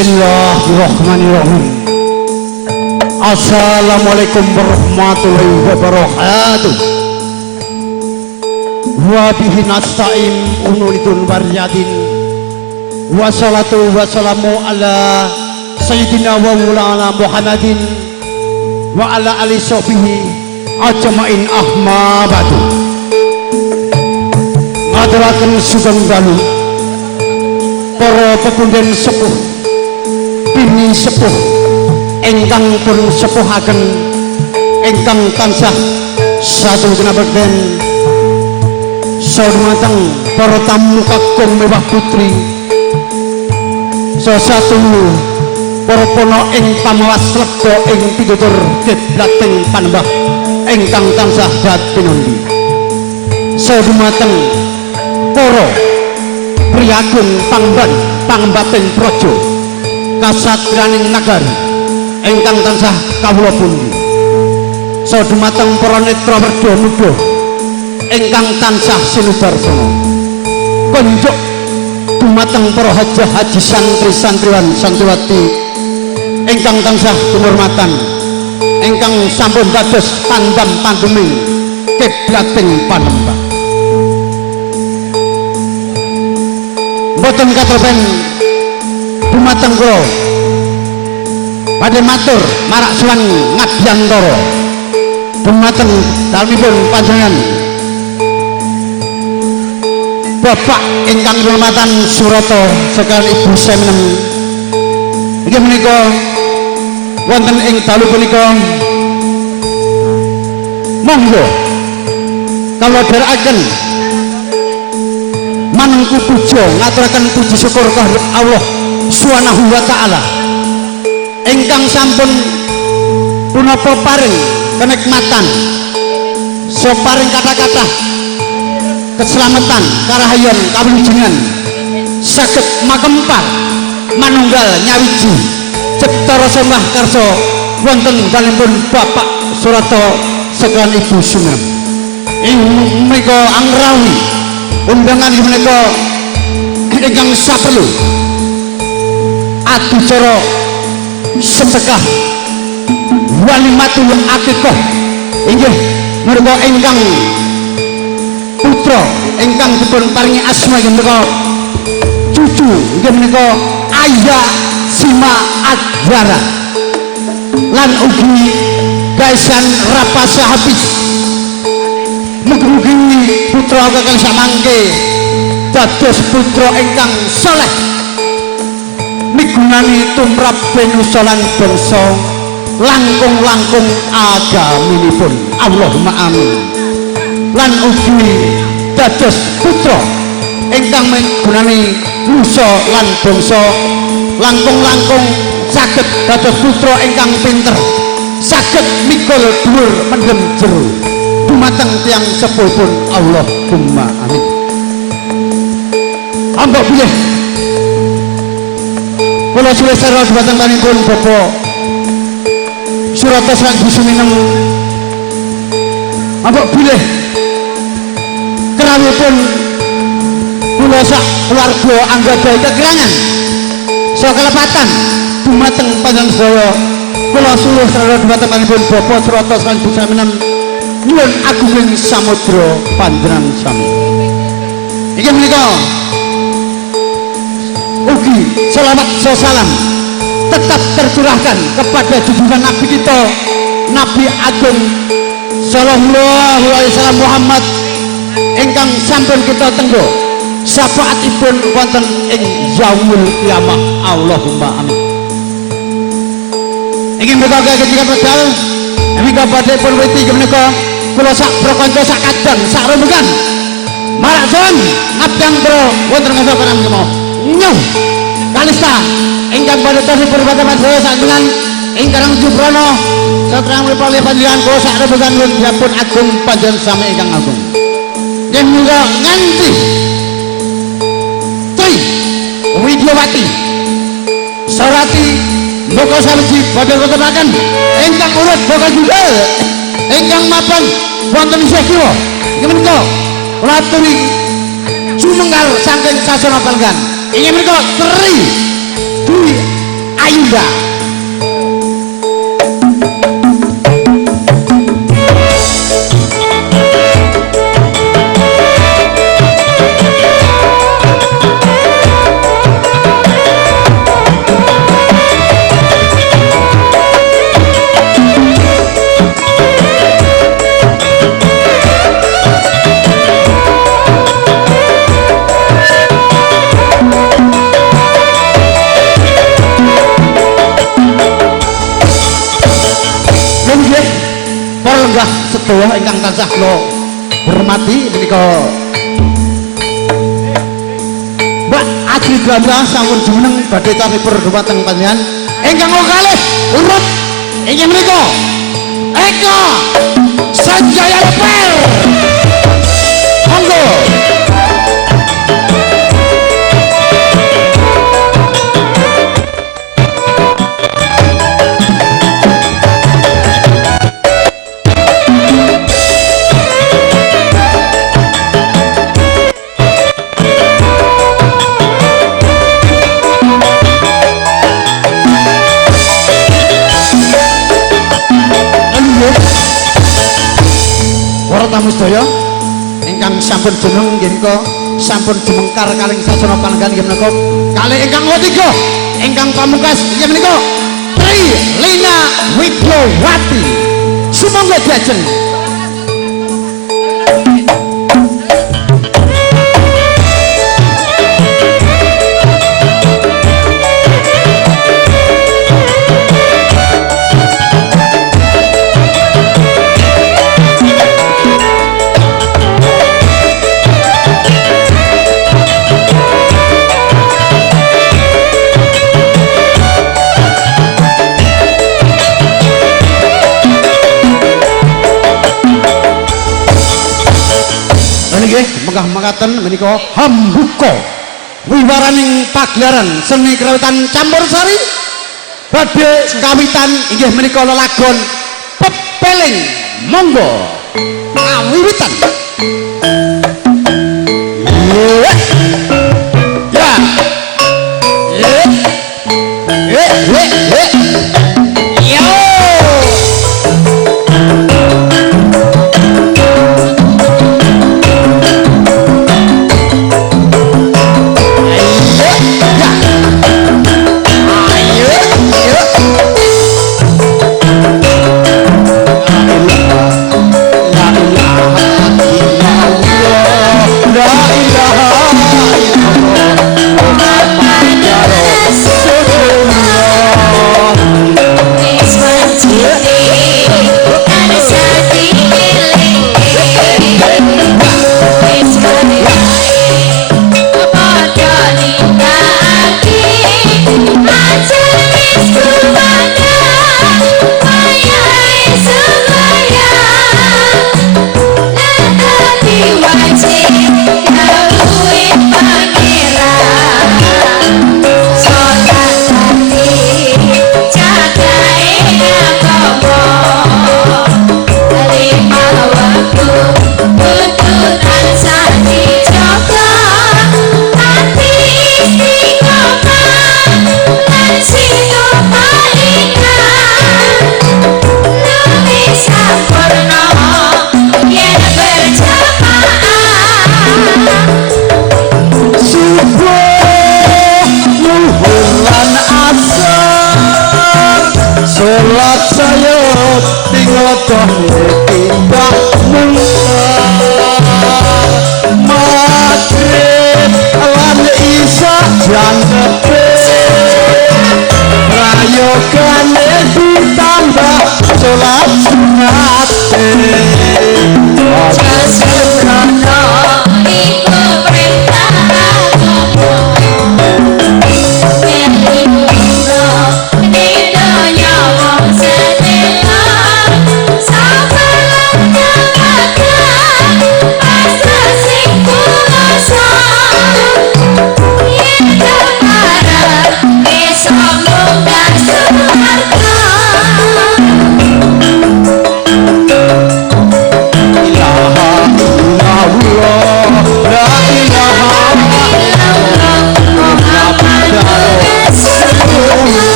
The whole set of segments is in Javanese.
Bismillahirrahmanirrahim. Assalamualaikum warahmatullahi wabarakatuh. Wa bihi nasta'in unulidun waryadin. Wassalatu wassalamu ala sayyidina wa maulana Muhammadin wa ala ali sahbihi ajmain ahmabadu. Ngaturaken sugeng dalu para pepunden sepuh bini sepuh ingkang pun sepuhaken ingkang tansah satu kinabekten sadumateng para tamu kakung mewah putri sesatu para pono ing pamawas lega ing pitutur kiblating panembah ingkang tansah datinundi sadumateng para priyagung pangban pangembating praja kasatriyaning nagari ingkang tansah kawula pundi sadumateng para netra werda muda ingkang tansah sinubarsana konjuk dumateng para hajah haji santri santriwan santriwati ingkang tansah kinurmatan ingkang sampun dados pandam pandeming kiblating panembah. Boten katropen dumateng kula badhe matur marak suwan ngabyantara dumateng dalemipun panjenengan Bapak ingkang kinurmatan Surata sekalian Ibu Seminem inggih menika wonten ing dalu punika monggo kawula dherekaken manungku puja ngaturaken puji syukur kagem Allah Subhanahu wa taala ingkang sampun punapa paring kenikmatan saparing kata-kata keselamatan karahayan kawilujengan saged makempar manunggal nyawiji cipta rasa mahkarsa wonten dalempun Bapak Surata sekalian Ibu Seminem ing menika anggrawi undangan menika ingkang saperlu adicara sedekah walimatul akikah inggih menika ingkang putra ingkang dipun paringi asma inggih menika cucu inggih menika Ayah Sima Adjara lan ugi gaisan rapasa habis mugi-mugi putra kakang samangke dados putra ingkang saleh migunani tumrap benusa lan bangsa langkung-langkung agaminipun Allahumma amin lan ugi dados putra ingkang migunani nusa lan bangsa langkung-langkung saged dados putra ingkang pinter saged mikul dhuwur mendem jero dumateng tiyang sepuhipun Allahumma amin. Ambak bilih kula suwe sira dumateng panipun Bapak Surata Sang Ibu Seminem ambak bilih kerawipun kula sak keluarga anggadahi kekirangan saha kelepatan dumateng panjenengan sedaya kula suwe sira dumateng panipun Bapak Surata Sang Ibu Seminem nyuwun agunging samudra panjenengan sami inggih menika ugi selawat salam tetap tercurahkan kepada junjungan Nabi kita Nabi Agung sallallahu alaihi wasallam Muhammad ingkang sampun kita tenggo syafaatipun wonten ing yaumul kiamah Allahumma amin. Ingin menika ketika pedal menika badhe pun witi menika kula sak prakanca sak kadang sak rombongan marak son ngabdang pro wonten ngasa panjenengan nyuh kalista ingkang badhe tasipun pun saya sajengan ingkang jubrana satrang mripali panjenengan kula sak rombongan nyuwun agung panjenengan sami ingkang agung yen menika nganti Tri Widyawati Sarati Boga Sarji badhe wontenaken ingkang urut boga judul ingkang mapan wonten isih kiwa menika raturi sumenggal saking sasana pelenggan inggih menika Tri Dwi Ayunda. Sedaya ingkang tansah kula hormati menika Mbak Adri Gandra sampun jumeneng badhe caripur dhumateng panjenengan ingkang kalih urut inggih menika Eka Sanjaya Lepel monggo. Tamu sedaya ingkang sampun jeneng nggih menika sampun jumengkar kaling sasana panenggan nggih menika kalih ingkang ketiga ingkang pamungkas inggih menika Tri Lina Widyawati sumangga diajeng. Megah mekaten menika hambuka wiwaraning pagelaran seni krawitan campursari badhe kawitan inggih menika lelagon pepeling monggo kawiwitan.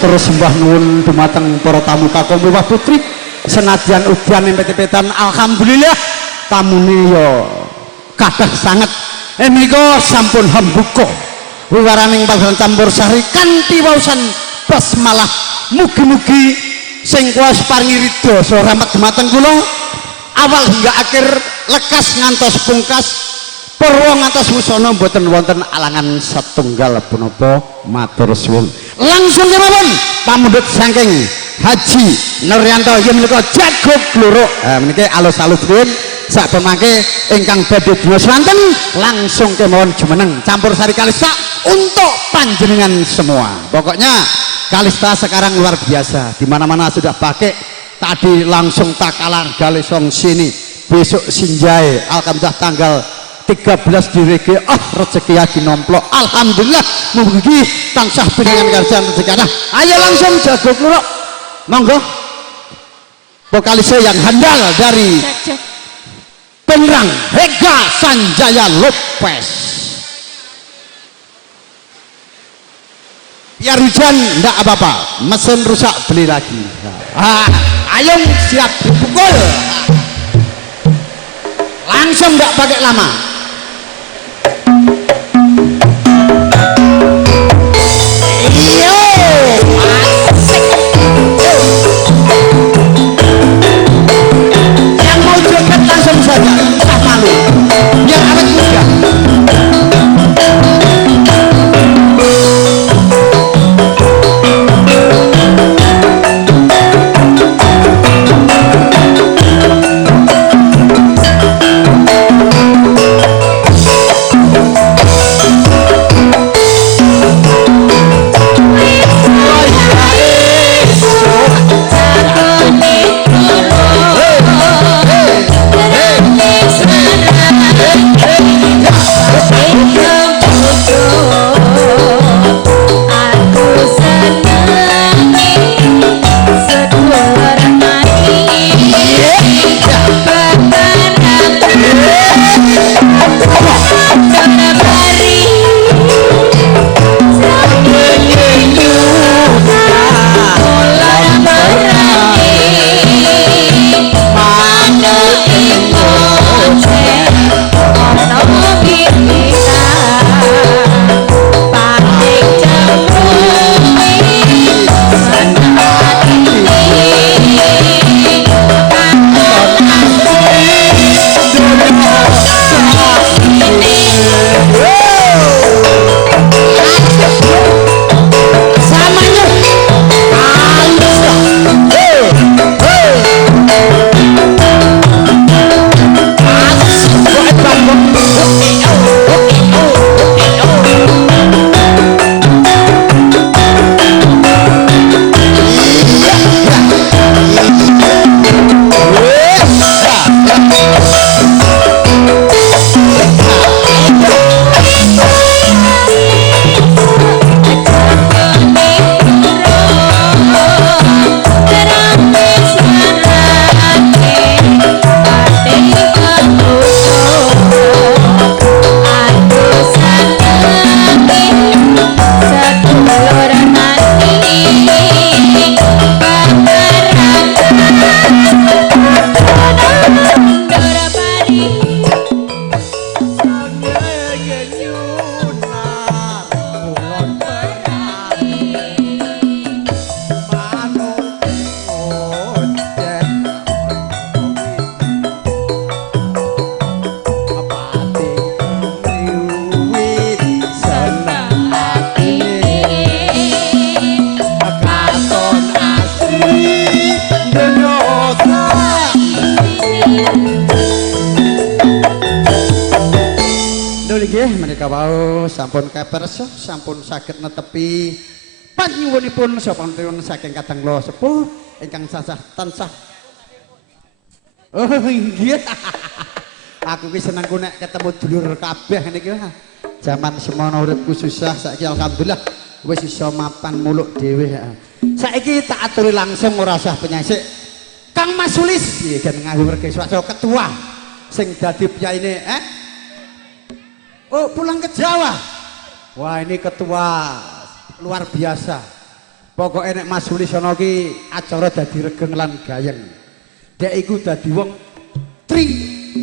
matur sembah nuwun dumateng para tamu kakung miwah putri senadyan udan empet-empetan alhamdulillah tamune ya kathah sanget menika sampun hambuka wiwaraning pagelaran campur sari kanthi waosan basmalah mugi-mugi sing kuwas paringi ridho saha rahmat dumateng kula awal hingga akhir lekas ngantos pungkas purwa ngantos wusana mboten wonten alangan satunggal punapa matur suwun langsung kemawon pamundhut saking Haji Nuryanto yen menika jago gluruk meniki alus-alus riyin sak pemangke ingkang badhe dina swanten langsung kemawon jumeneng campur sari kalista untuk panjenengan semua pokoknya kalista sekarang luar biasa di mana-mana sudah pakai tadi langsung takalar galesong sini besok sinjai alhamdulillah tanggal 13 di rege rezeki lagi nomplok alhamdulillah mugi tansah piringan kerjaan rezeki ayo langsung jago kluruk monggo vokalisnya yang handal dari penerang Hega Sanjaya Lopez biar hujan enggak apa-apa mesin rusak beli lagi ayo siap dipukul langsung enggak pakai lama sampun keperso sampun saged netepi panyuwunipun sapanten saking kadang kula sepuh ingkang tansah oh nggih aku ki senengku nek ketemu dulur kabeh niki jaman semono uripku susah saiki alhamdulillah wis iso mapan muluk dhewe saiki tak aturi langsung ora usah penyisik Kang Mas Sulis nggih gen nganggo Werkeswasa ketua sing dadi piyaine oh pulang ke Jawa wah ini ketua luar biasa Pokoke nek Mas Sulisana ki acara dadi regeng lan gayeng. Dek iku dadi wong Tri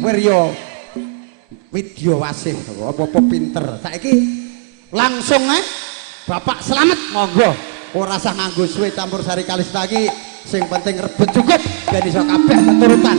Wirya Widyawasih apa-apa pinter. Saiki langsung Bapak selamat monggo. Ora usah nganggo suwe campur sari kalista iki sing penting rebut cukup ben iso kabeh keturutan.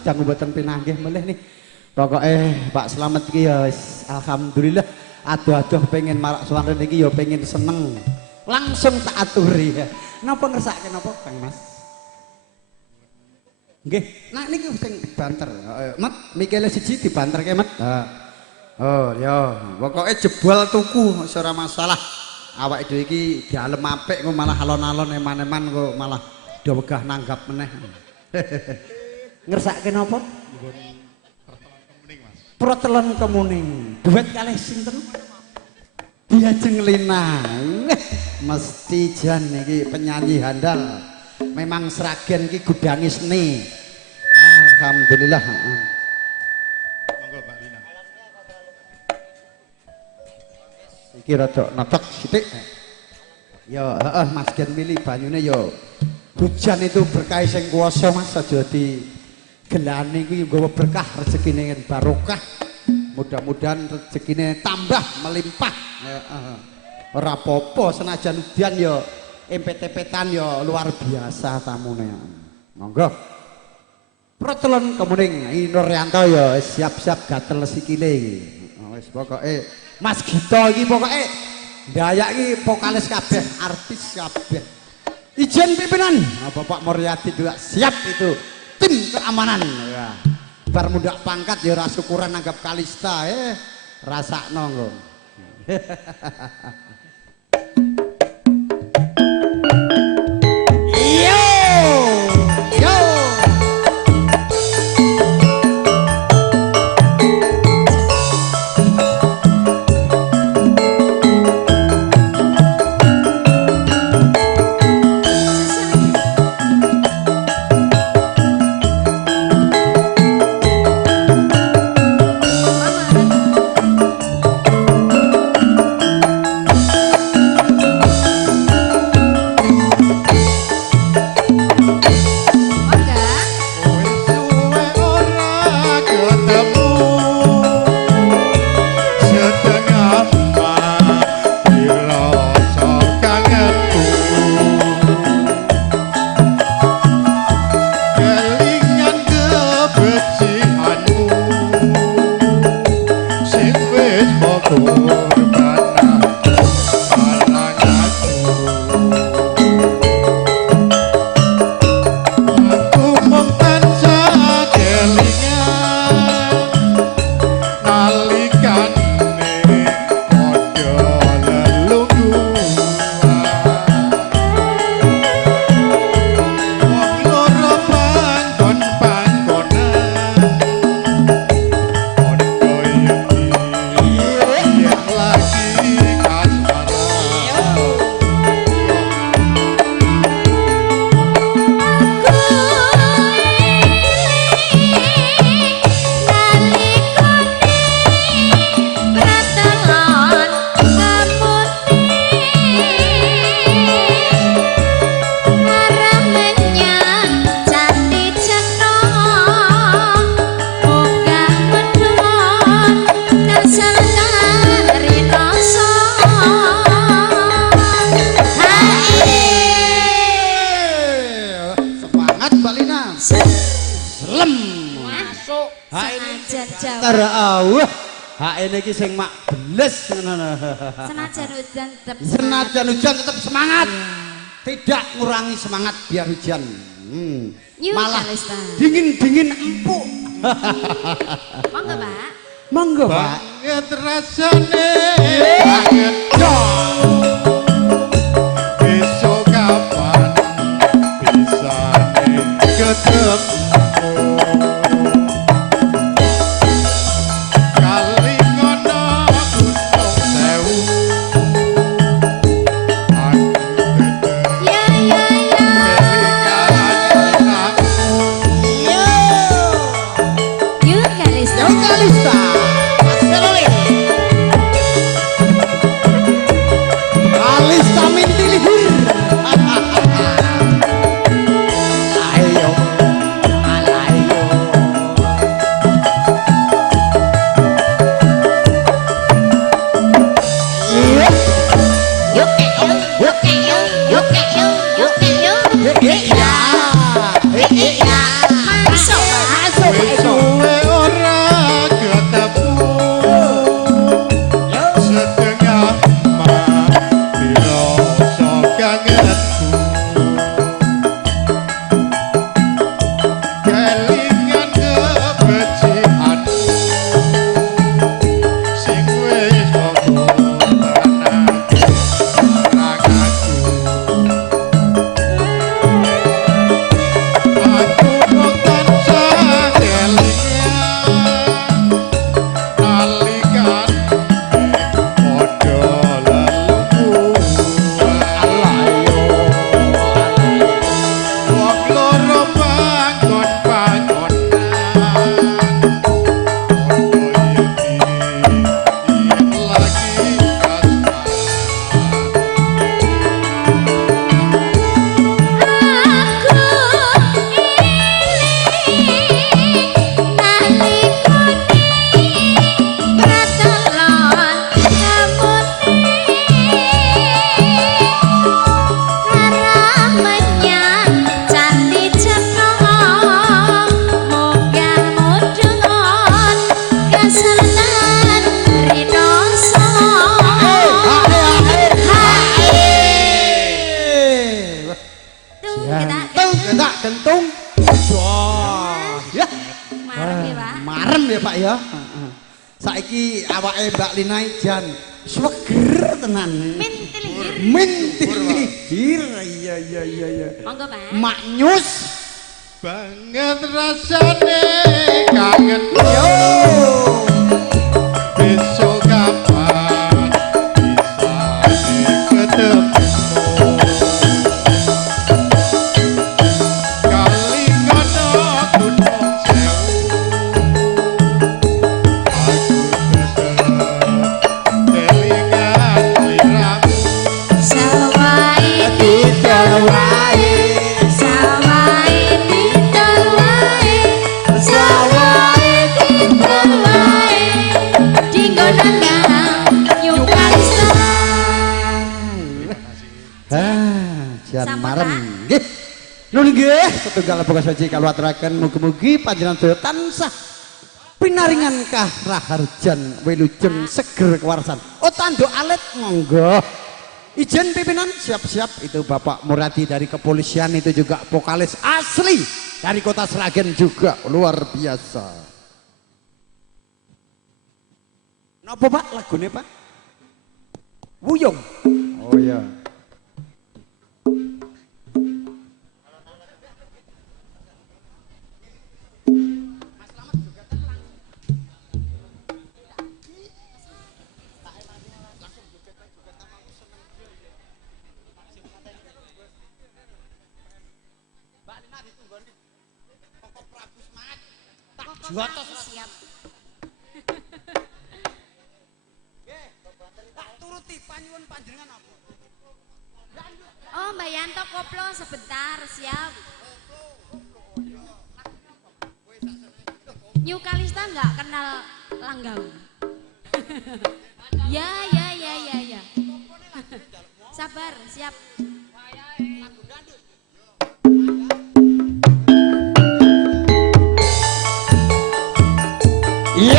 Jangan buatan pinanggih melih nih. Pokoknya Pak Slamet iki ya alhamdulillah aduh-aduh pengen marak sowan rene iki ya pengen seneng. Langsung tak aturi ya. Napa ngersake napa Kang Mas? Nggih, nah niki sing banter. Mat, mikile siji dibanterke, Mat. Oh, ya, pokoke jebol tuku ora masalah. Awake dhewe iki dialem apik kok malah alon-alon eman-eman kok malah do wegah nanggap meneh. Ngersake napa? Protelon Kemuning. Duet kalih sinten? Diajeng Lina. Mesti jan iki penyanyi handal. Memang Sragen iki gudangi seni. Alhamdulillah. Monggo Mbak Lina. Iki rada netek sithik. Ya, heeh Mas Gen milih banyune ya. Hujan itu berkah sing kuwasa Mas aja di gelane kuwi nggawa berkah rezekine barokah. Mudah-mudahan rezekine tambah melimpah. Ora apa-apa senajan udan ya empet-empetan ya luar biasa tamune. Monggo. Protelon Kemuning Nuryanto ya siap-siap gatel sikile iki. Wis pokoke Mas Gito iki pokoke ndayak iki vokalis kabeh, artis kabeh. Ijen pimpinan Bapak Muryadi juga siap itu. Tim keamanan ya. Bar mundak pangkat ya ora syukuran nanggap Kalista rasakno nggo. Iki sing mak beles ngono. Senajan hujan tetap semangat. Tidak ngurangi semangat biar hujan. Malah dingin-dingin empuk. Monggo, Pak. Monggo, Pak. Banget rasane. Pak ya. Saiki awake Mbak Lina jan sweger tenan. Mintilihir. Iya. Monggo, Pak. Maknyus banget rasane kangen yo. Besok kapan bisa ketemu? Kali ngono gunung sewu. Aku kelingan liramu. Sawai ditawai, sawai ditawai, sawai ditawai. Dinggo nanggang yukalista. Jan Sampun, marem Pak. nggih. Nun nggih setunggal boga saji kaluwaturaken mugi-mugi panjenengan sedaya tansah pinaringan kahraharjan wilujeng seger kewarasan. Oh tanduk alit monggo. Ijen pimpinan siap-siap itu Bapak Muradi dari kepolisian itu juga vokalis asli dari kota Sragen juga luar biasa. Napa Pak lagune Pak? Wuyung. Oh iya. Siap. Tak turuti panyuwun panjenengan apa? Oh, Mbak Yanto koplo sebentar, siap. New Kalista nggak kenal langgam. Ya. Sabar, siap. Yo,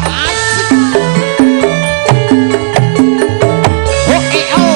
asik. Ho.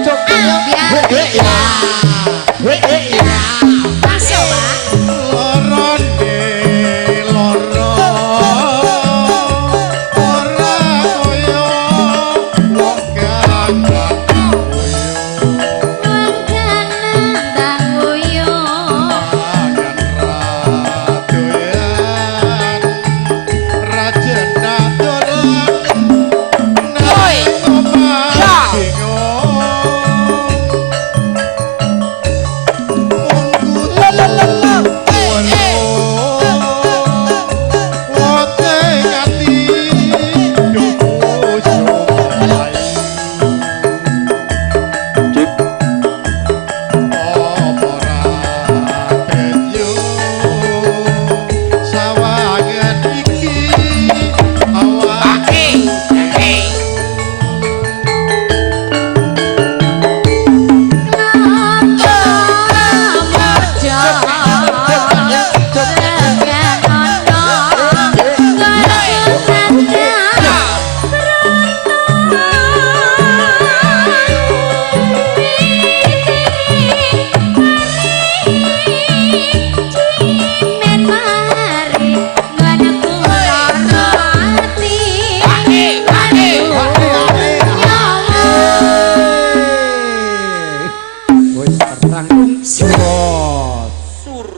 pucuk ya. Ya. Ya. Masuk, Pak. Lorone loro ora koyo wong gandang Ngendang uyuh.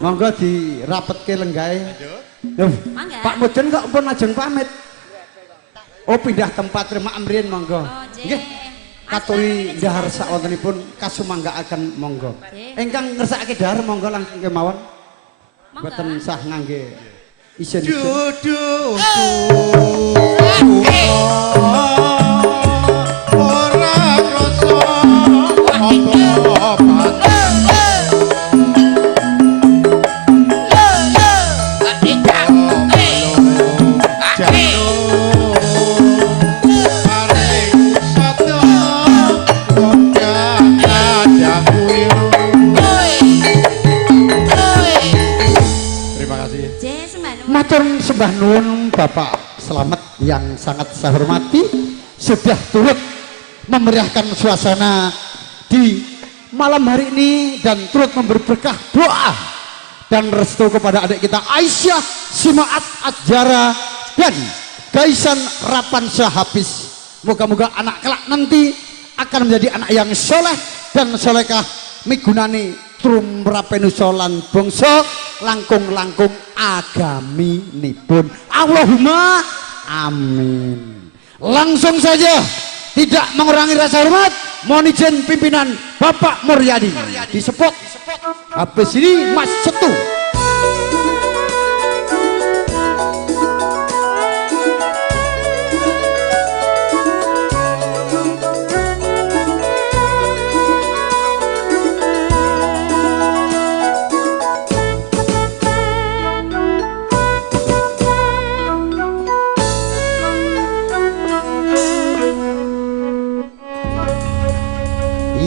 Monggo dirapetke lenggahe. Mangga. Pak Mudin kok pun ajeng pamit. Oh pindah tempat remak mriyen monggo. Oh, nggih. Nggih. Katuri ndahar sawontenipun kasumanggaaken monggo. Nggih. Ingkang ngersakake dahar monggo langsung kemawon. Monggo. Boten sah ngangge isin. Duduh ora krasa apa-apa Matur sembah nuwun Bapak Slamet yang sangat saya hormati sudah turut memeriahkan suasana di malam hari ini dan turut memberi berkah doa dan restu kepada adik kita Aisyah Simaat Adjara dan Gaisan Rapansyah Hafiz. Moga-moga anak kelak nanti akan menjadi anak yang soleh dan solekah migunani trumrapenusolan bangsa langkung-langkung agaminipun. Allahumma amin. Langsung saja tidak mengurangi rasa hormat mohon izin pimpinan Bapak Muryadi disepot habis ini Mas Setu.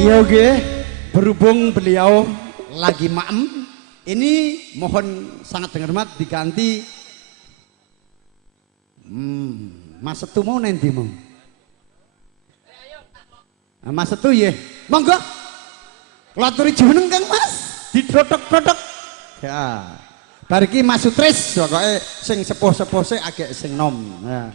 Iya oke, berhubung beliau lagi maem, ini mohon sangat dengan hormat diganti Mas Setu mau nanti mau. Mas Setu ya, monggo. Laturi jeneng Kang Mas, didrodok-drodok. Ya. Bariki Mas Sutris, pokoke sing sepuh-sepuh sik agek sing nom. Ya.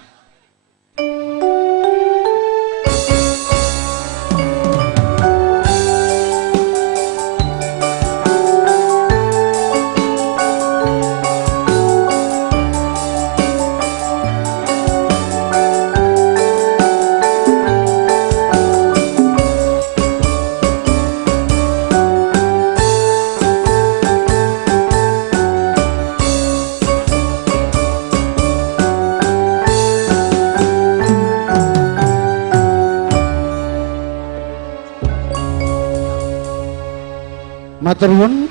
Matur nuwun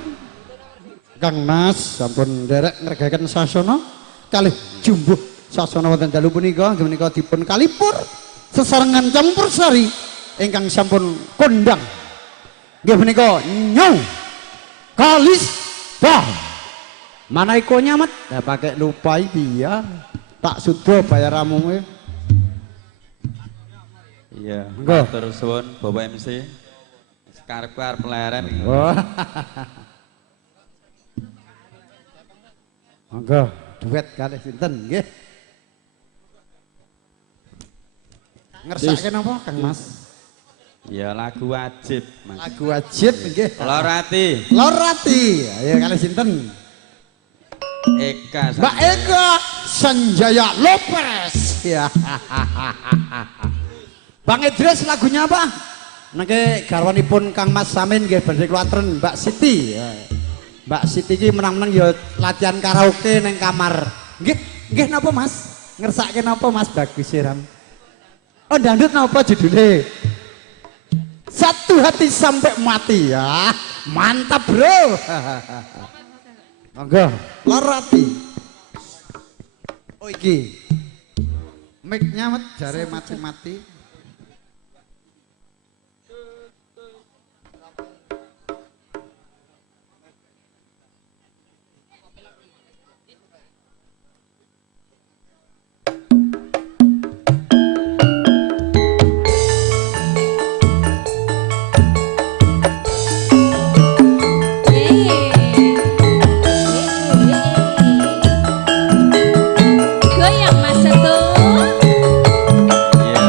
Kang Mas sampun nderek ngregaken sasana kalih jumbuh sasana wonten dalu punika menika dipun kalipur sesarengan campur sari ingkang sampun kondang nggih menika nyau kalis bah mana iko nyamet ya pakai lupa dia tak sudo bayaramu iya Monggo. matur suwun Bapak MC Karepku arep leren. Oh. Monggo duet kalih sinten nggih. Ngersake napa Kang Mas? Ya lagu wajib, Mas. Lagu wajib nggih. Lorati. Lorati. Ayo kalih sinten? Eka. Mbak Eka Sanjaya Lopez. Ya. Bang Idris lagunya apa? Nangke garwanipun Kang Mas Samin nggih badhe kluwatren Mbak Siti. Mbak Siti iki menang-menang ya latihan karaoke neng kamar. Nggih napa Mas? Ngersake napa Mas bagus siram. Oh dangdut napa judule? Satu hati sampai mati ya. Mantap, Bro. Monggo, Lorati. Oh iki. Mic-nya jare mati-mati. Goyang Mas Setu. Iya.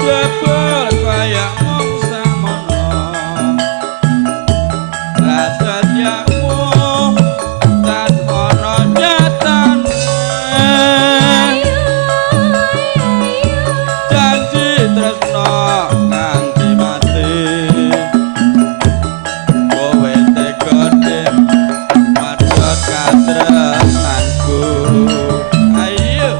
Jebul kaya mung samono. Rasatyamu tan ono nyatane. Janji tresno nganti mati. Kowe tegone padha katresnanku. Ayo.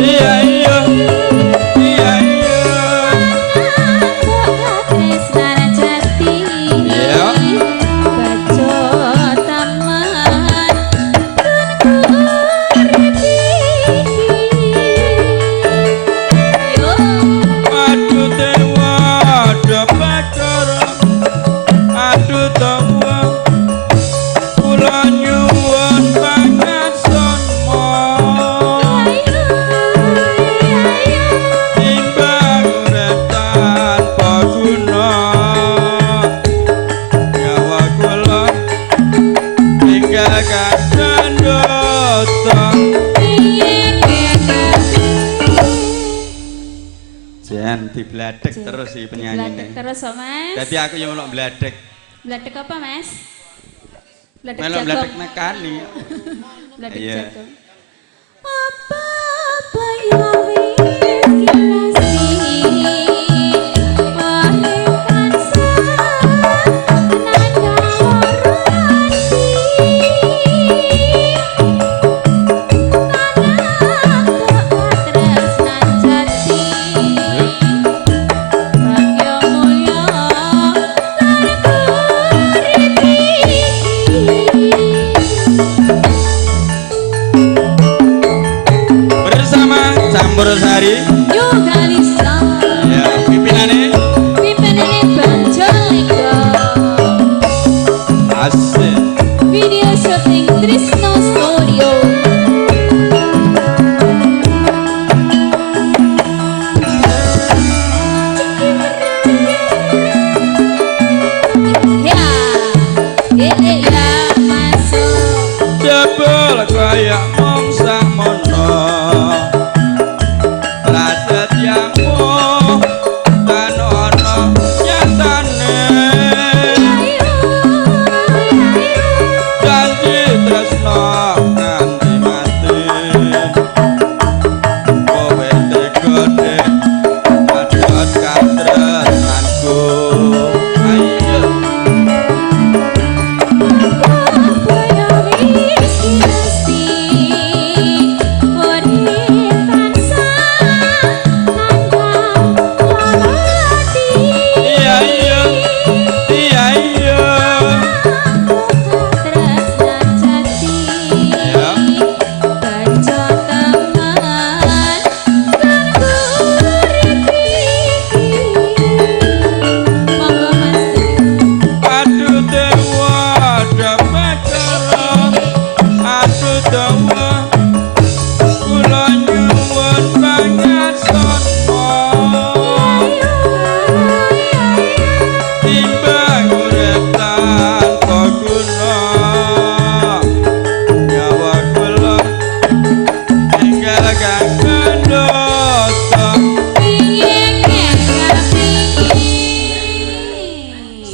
Iya iya. Iya iya. Iya. Aduh dewa ada Bathara. Aduh tawa kula nyuwun pangaksana. Timbang urip tanpa guna. Nyawa kula tinggal kandhata. Jan dibladek terus si penyanyine. Terus oh, Mas. Dadi aku yang melok bladek. Bladek apa Mas? Bladek Melok jagung. bladek nekani. Bladek Iya. jagung. Apa ya wis kilasi. Wahai kansa nanda Bersama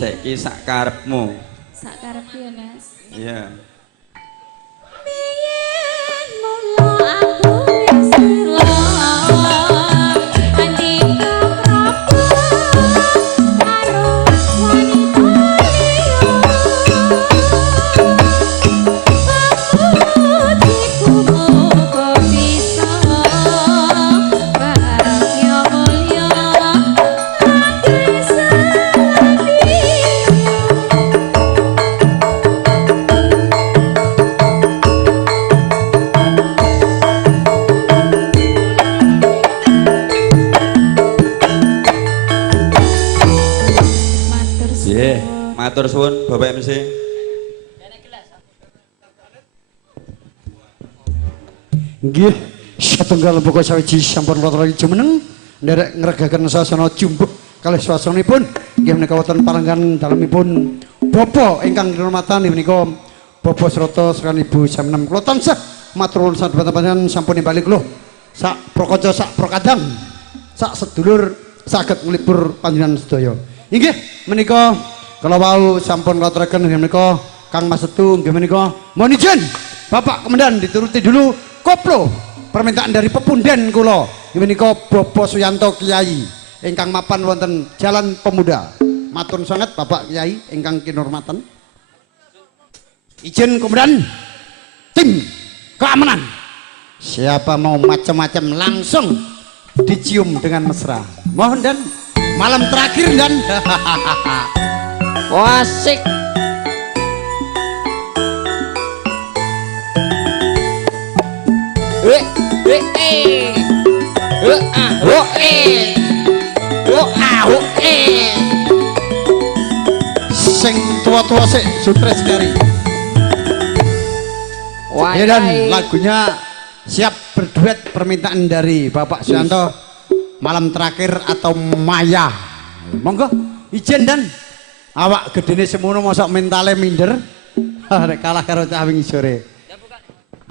saiki sak karepmu. Sak karepku ya, Mas. Iya. Biyen mula aku wis elo andika prabu karo wanita liya putihku muga bisa barang yang mulya langgeng selagi. Matur Nggih, suwun. matur suwun Bapak MC. Nggih, satunggal buka sawiji sampun rata-rata jumeneng nderek ngregaken sasana jumbuh kalih swasanipun nggih menika wonten palenggan dalemipun Bapa ingkang kinurmatan inggih menika Bapa Srata saking Ibu Samnem kula tansah matur nuwun sadebat panjenengan sampun nimbali kula sak prakanca sak prakadang sak sedulur saged nglipur panjenengan sedaya. Inggih menika kala wau sampun ngaturaken inggih menika Kang Mas Setu nggih menika mohon izin Bapak Komandan dituruti dulu koplo permintaan dari pepunden kula inggih menika Bapak Suyanto Kiai ingkang mapan wonten Jalan Pemuda. Matur sanget Bapak Kiai ingkang kinurmatan. Izin Komandan tim keamanan. Siapa mau macam-macam langsung dicium dengan mesra. Mohon dan malam terakhir dan wasik. Sing tua-tua sik sukses sekali. Ya dan lagunya siap berduet permintaan dari Bapak Suyanto malam terakhir atau Maya. Monggo izin dan awak gedene semono mosok mentale minder. Arek kalah karo cah wingi sore.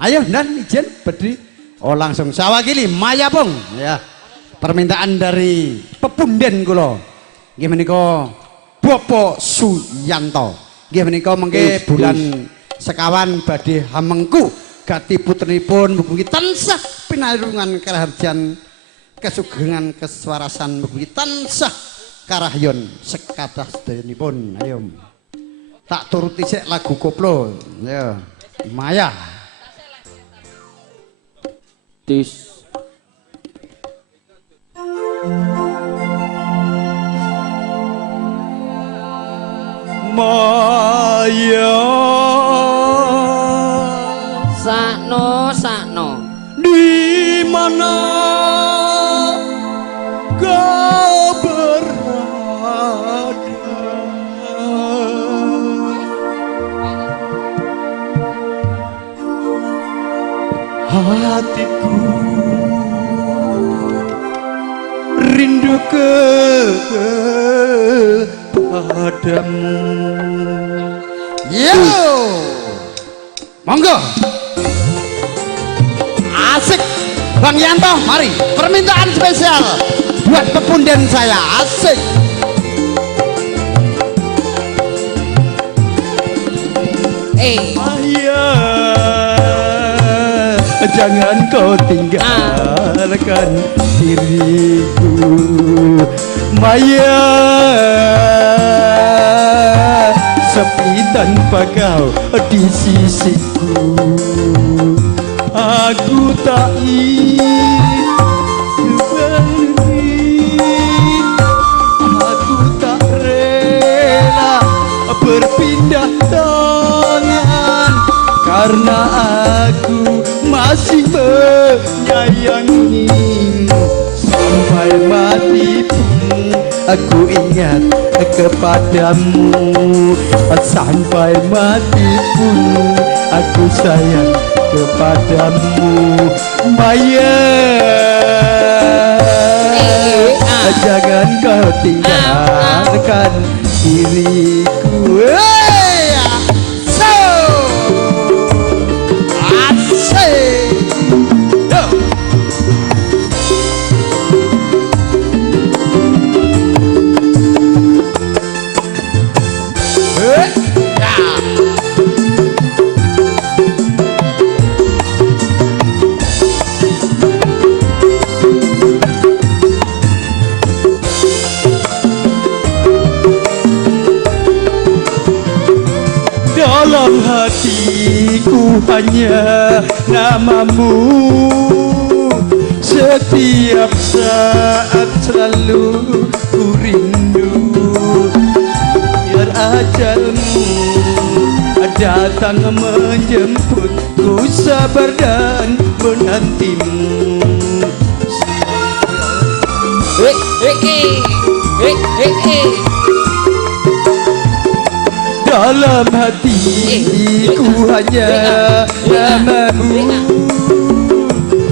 Ayo dan izin berdiri. Oh langsung sawakili Maya Pung ya. Permintaan dari pepunden kula. Nggih menika Bapak Suyanto. Nggih menika mengke bulan sekawan badhe hamengku gati putrinipun mugi tansah pinarungan karaharjan kesugengan keswarasan mugi tansah karahyon sekathah sedayanipun. Ayo tak turuti sik lagu koplo ya Maya Tis Maya sakno di mana kau berada hatiku rindu kepadamu. Yo monggo asik Bang Yanto, mari permintaan spesial buat pepunden saya. Asik Maya, jangan kau tinggalkan diriku Maya, sepi tanpa kau di sisiku. Aku tak ingin, aku tak rela berpindah tangan karena aku masih menyayangimu sampai mati pun aku ingat kepadamu sampai mati pun aku sayang kepadamu Maya, jangan kau tinggalkan diriku. So asik yo. hatiku hanya namamu, setiap saat selalu ku rindu. Biar ajalmu datang menjemput, ku sabar dan menantimu. Dalam hatiku hanya namamu,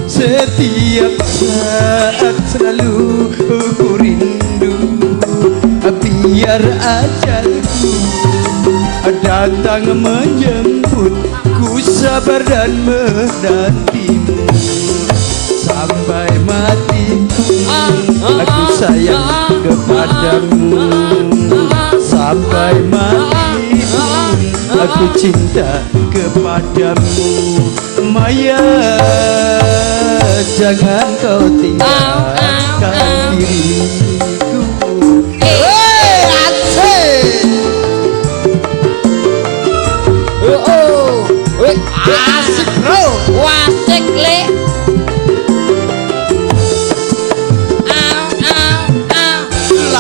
setiap saat selalu ku rindu. Biar ajalku datang menjemput, ku sabar dan menantimu. Sampai mati aku sayang kepadamu. Sampai mati aku cinta kepadamu. Maya, jangan kau tinggalkan diriku. Asik bro, Wasik le.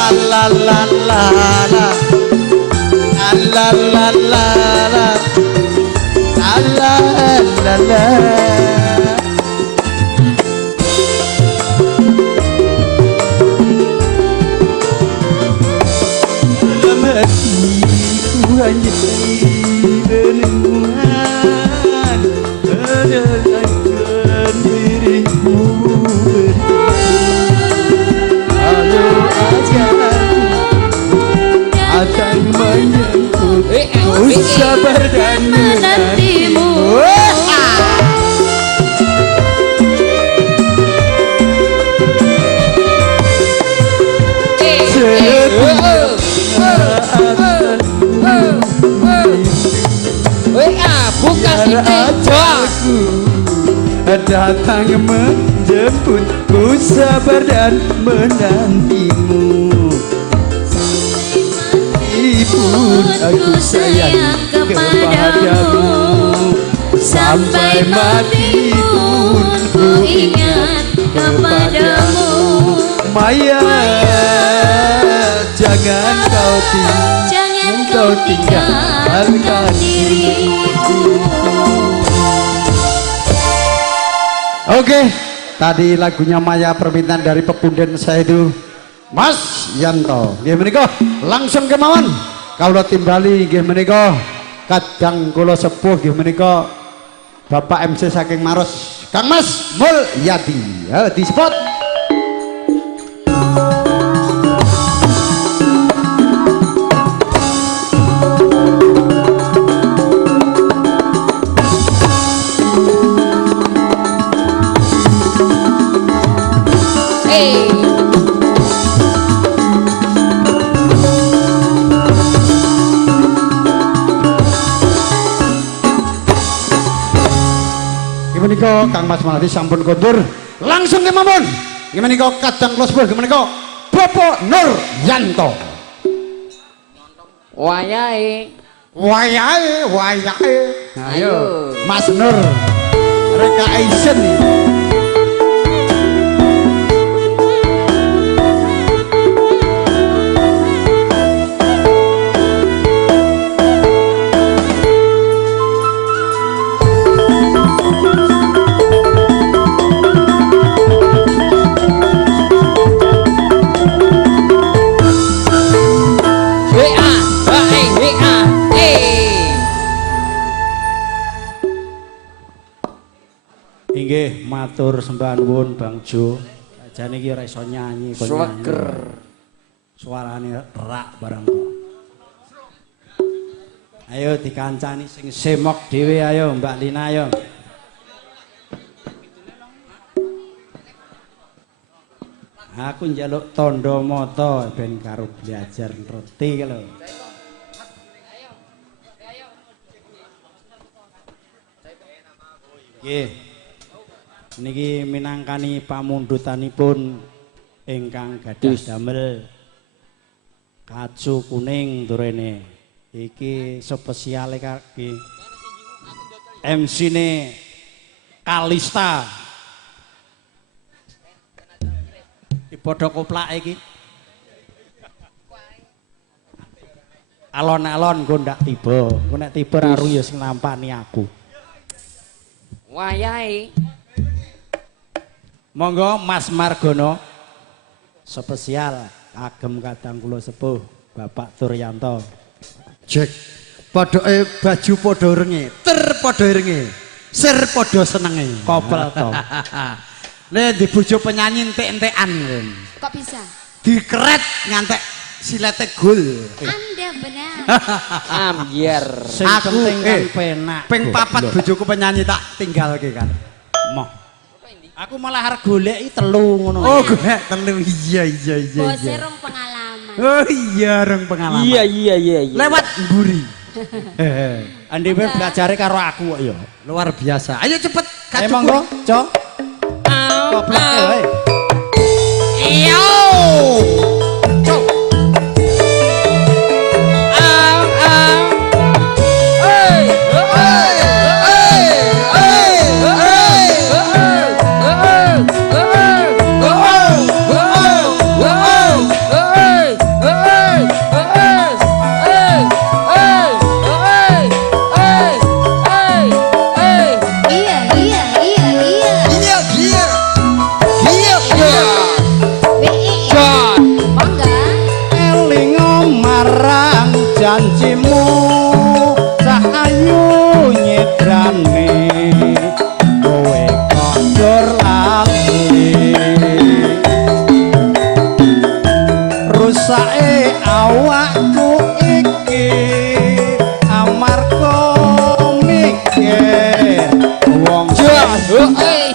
la la la la la, la la la la, la la la la. Dalam hatiku hanya renungan, mendengarkan dirimu kalau ajalku datang menjemput, ku sabar dan menantimu. Bukan Ajalku datang menjemput, ku sabar dan menantimu. Pun aku sayang kepadamu. Sampai mati pun ku ingat kepadamu. Maya, jangan kau tinggalkan diriku. Oke, tadi lagunya Maya permintaan dari pepunden saya itu Mas Yanto. Nggih menika langsung kemawon kawula timbali nggih menika kadang kula sepuh nggih menika Bapak MC saking Maros Kang Mas Mulyadi. Ya di spot. Menika Kang Mas Mulyadi sampun kondur langsung ke mawon. Menika kadang kula sepuh menika Bapak Nur Yanto. Wayahe. Wayahe. Ayo. Mas Nur Reka Aisen. Inggih matur sembah nuwun Bang Jo. Jane iki ora iso nyanyi kok nyanyi. Suarane rak barang kok. Ayo dikancani sing semok dhewe ayo Mbak Lina ayo. Aku njaluk tondo mata ben karo belajar ngerti lho. Nggih. Niki minangkani pamundutanipun ingkang gadah damel kacu kuning durene. Iki spesiale kaki MC-ne Kalista. Iki padha koplake iki. Alon-alon engko ndak tiba. Engko nek tiba raru ya sing nampani aku. Wayahe. Monggo Mas Margono. Spesial agem kadang kula sepuh Bapak Turyanto. Jack, padoke baju padha renge, ter padha renge, sir padha senenge. Kopel to. Le di bojo penyanyi entek-entekan. Kok bisa? Dikeret ngantek silete gol. Anda benar. Ambiar. Sing Aku, penting kan eh, penak. Ping papat bojoku penyanyi tak tinggalke kan. Moh. Aku malah arep goleki telu ngono. Oh, golek telu. Iya. Bose rong pengalaman. Oh iya, rong pengalaman. Iya. Lewat mburi. Andi wae belajare karo aku kok ya. Luar biasa. Ayo cepet Ayo monggo, Cok. Kopleke wae. Iyo. Cuk. Iya. Mangga. Elingo marang janjimu cah ayu nyedrane kowe kondur lali rusake awakku iki amarga mikir wong terane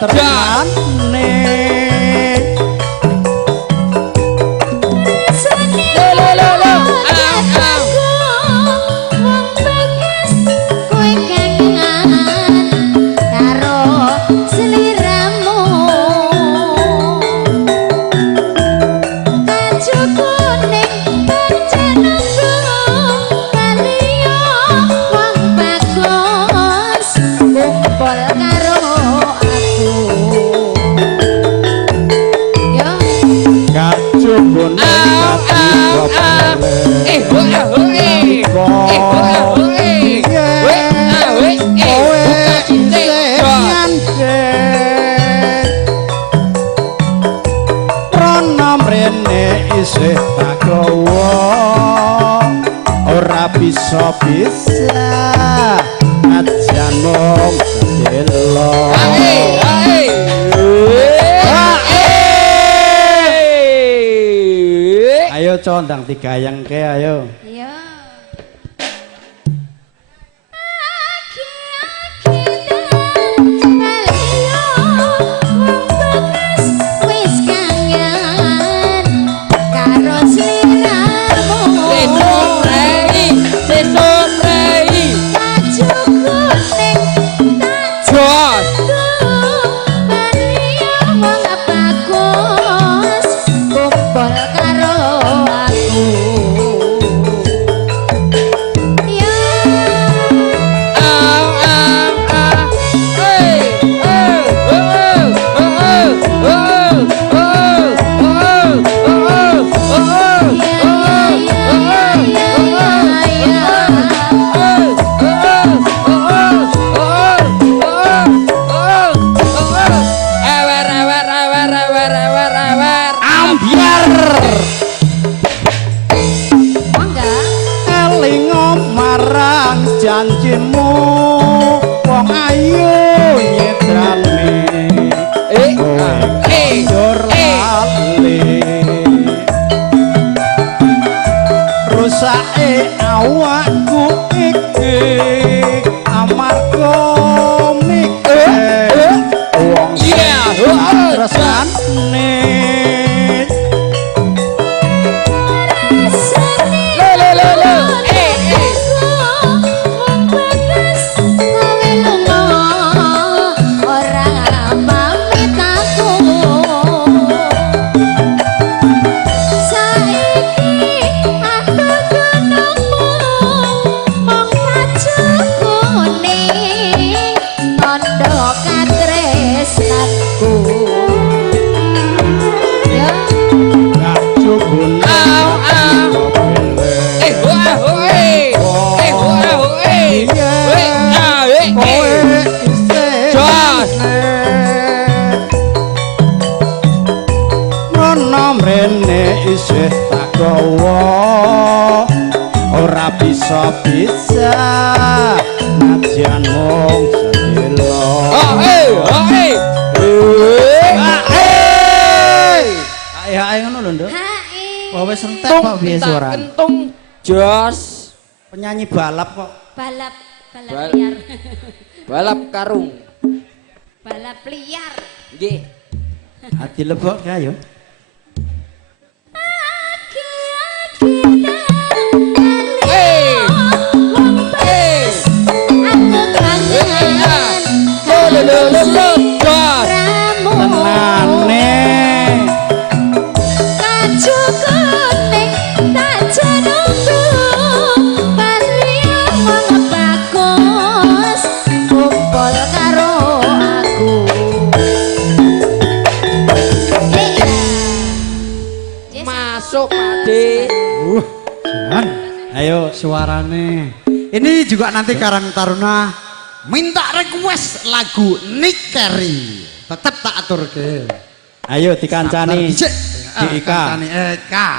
isih tak gawa ora bisa ajan mung delo ayo condang digayengke ayo Iya. janjimu wong ayu nyedrane kondur lali rusake awakku iki amarga mikir wong tresnane Saiki aku gunungmu mong kacung Nono mrene isih tak gawa ora bisa najan mung sedelo ae ngono lho Nduk Hae. wis entek kok piye suara Kentung jos penyanyi balap kok Balap liar. balap karung. Balap liar. Nggih. ati lebok ya yo tenane Masuk Pade. Jangan. Ayo suarane. Ini juga nanti Karang Taruna minta request lagu Nick Carey. Tetap tak aturke. ayo dikancani Dicek. Ika. Kancani Eka.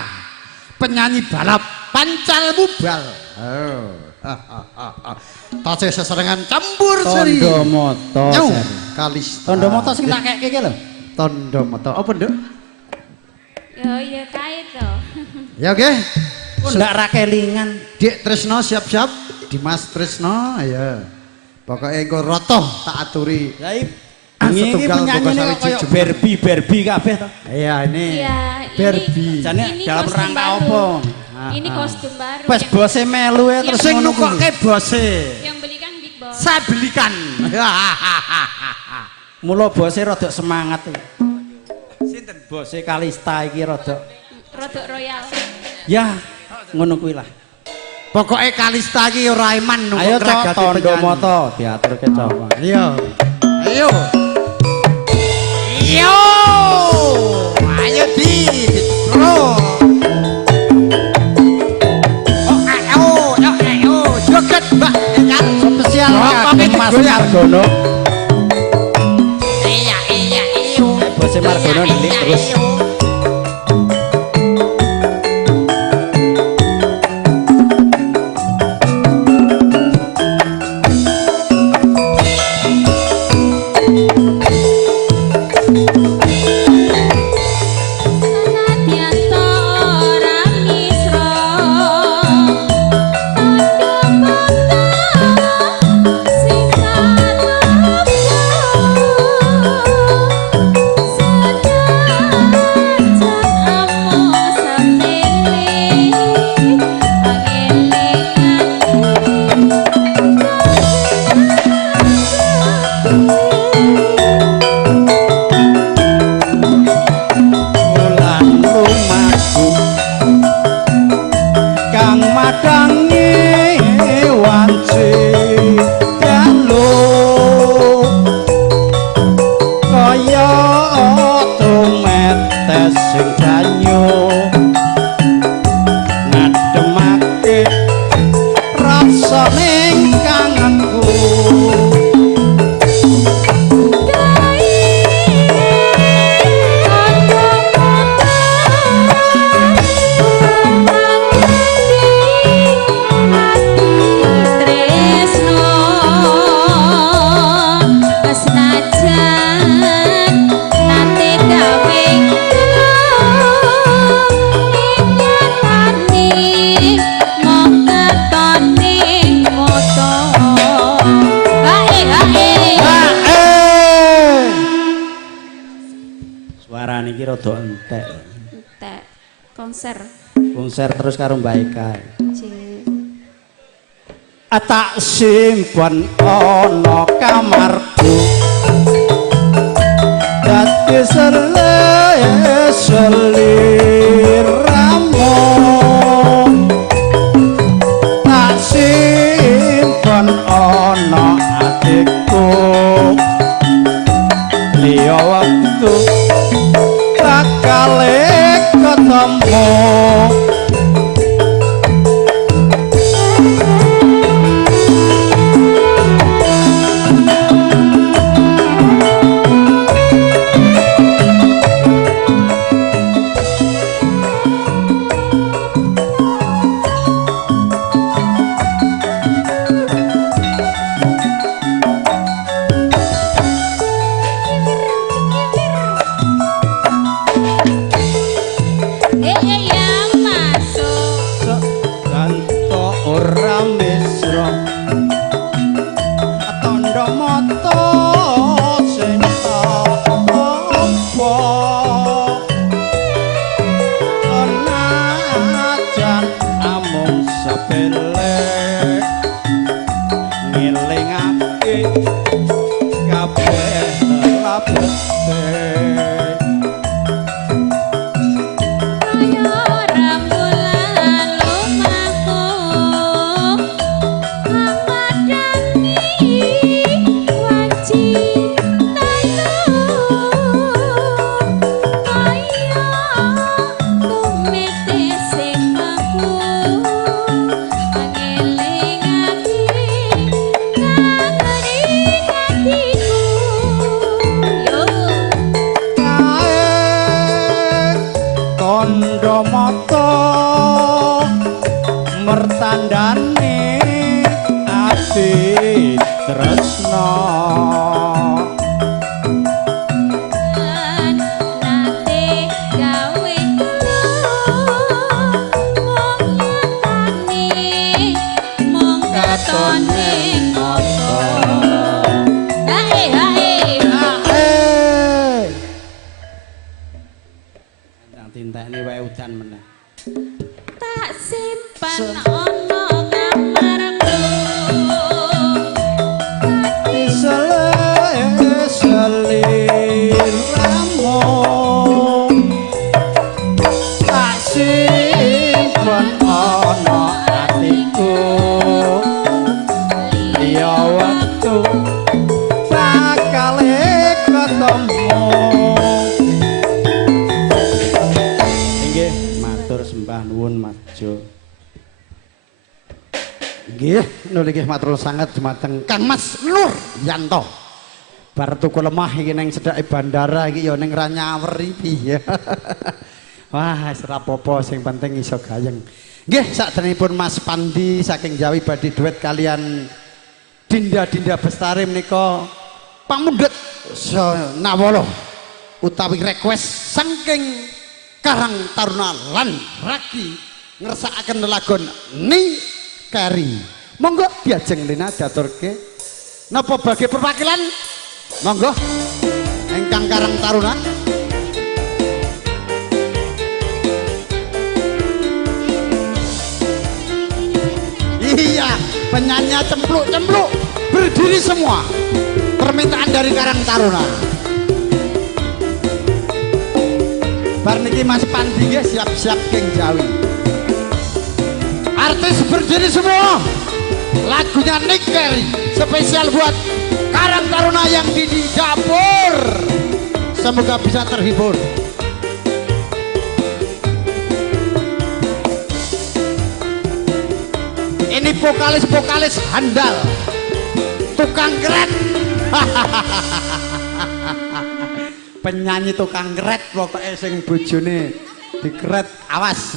Penyanyi balap pancal bubal. Oh. Tasih seserengan campur seri. Tondo moto Nyau. seri. Kalista. Tondo moto sing tak keke iki lho Tondo moto. Apa Nduk? Yo ya kae to. Ya oke. ndak ra kelingan Dik Tresno siap-siap. Dimas Tresno ya. Pokoknya engko rotoh tak aturi. Lah Setunggal ini penyanyi Bogosari ini kayak Jujur. Barbie kabeh to. Iya ini. Iya, Barbie. Jane ini dalam kostum rangka baru. apa? Ini kostum baru. Pas yang- bose melu ya terus Sing ngono nukoke bose. Yang belikan Big Boss. Saya belikan. Mula bose rada semangat iki. Sinten bose Kalista iki rada. Rodok Royal. Ya, ngono kuwi lah. Pokoknya Kalista iki ora iman nunggu Ayo cok kragati tondo penyanyi. moto diaturke coba. Ayo. Ayo. Yo. Ayo di. Bro. Oh ayo, yo ayo. Joget Mbak kan spesial Kaping Mas Margono. Iya iyo. Bose Margono ndelik terus. Senadyan to ora misra. Tandha sing Wulan lumaku kang madangi wanci dalu kaya tumetes sing banyu ngademake rasa ning kangenku Suarane iki rada entek. konser Konser terus karo Mbak Eka. Cik. Tak simpen ana kamarku. Dadi seliramu. Tak simpen ana atiku. Liya waktu bakal ketemu belek ngelingake kabeh labete Kaya rembulan lumaku Madangi wanci talu Kaya tumete sing aku Angelingake kangening atiku Yo tondo mata mertandane ati tresna nate gawe mong katone ngopo hae Nang tintekne wae udan meneh. tak simpan ono kamarku seliramu tak simpen ana atiku liya wektu bakal ketemu inggih matur sembah nuwun Mas Jo. Nggih, nuli nggih matur sanget dumateng Kang Mas Nur Yanto. Bar tuku lemah iki ning cedhake bandara iki ya ning Ranyaweri piye. Wah, wis ora apa-apa sing penting iso gayeng. Nggih, sakdenipun Mas Pandi saking Jawi badhe duet kalian Dinda-dinda Bestari menika pamundhut Nawala utawi request saking Karang Taruna lan Ragi ngersakaken lelagon Ni Keri. Monggo diajeng Lina diaturke napa bagi perwakilan monggo ingkang Karang Taruna. Iya, penyanyi cempluk-cempluk berdiri semua. Permintaan dari Karang Taruna. Bar niki Mas Pandi nggih siap-siap King Jawi. Artis berdiri semua. Lagunya Nick Carey spesial buat Karang Taruna yang di dapur. Semoga bisa terhibur. Ini vokalis-vokalis handal. Tukang keret. Penyanyi tukang keret pokoknya sing bojone dikeret awas.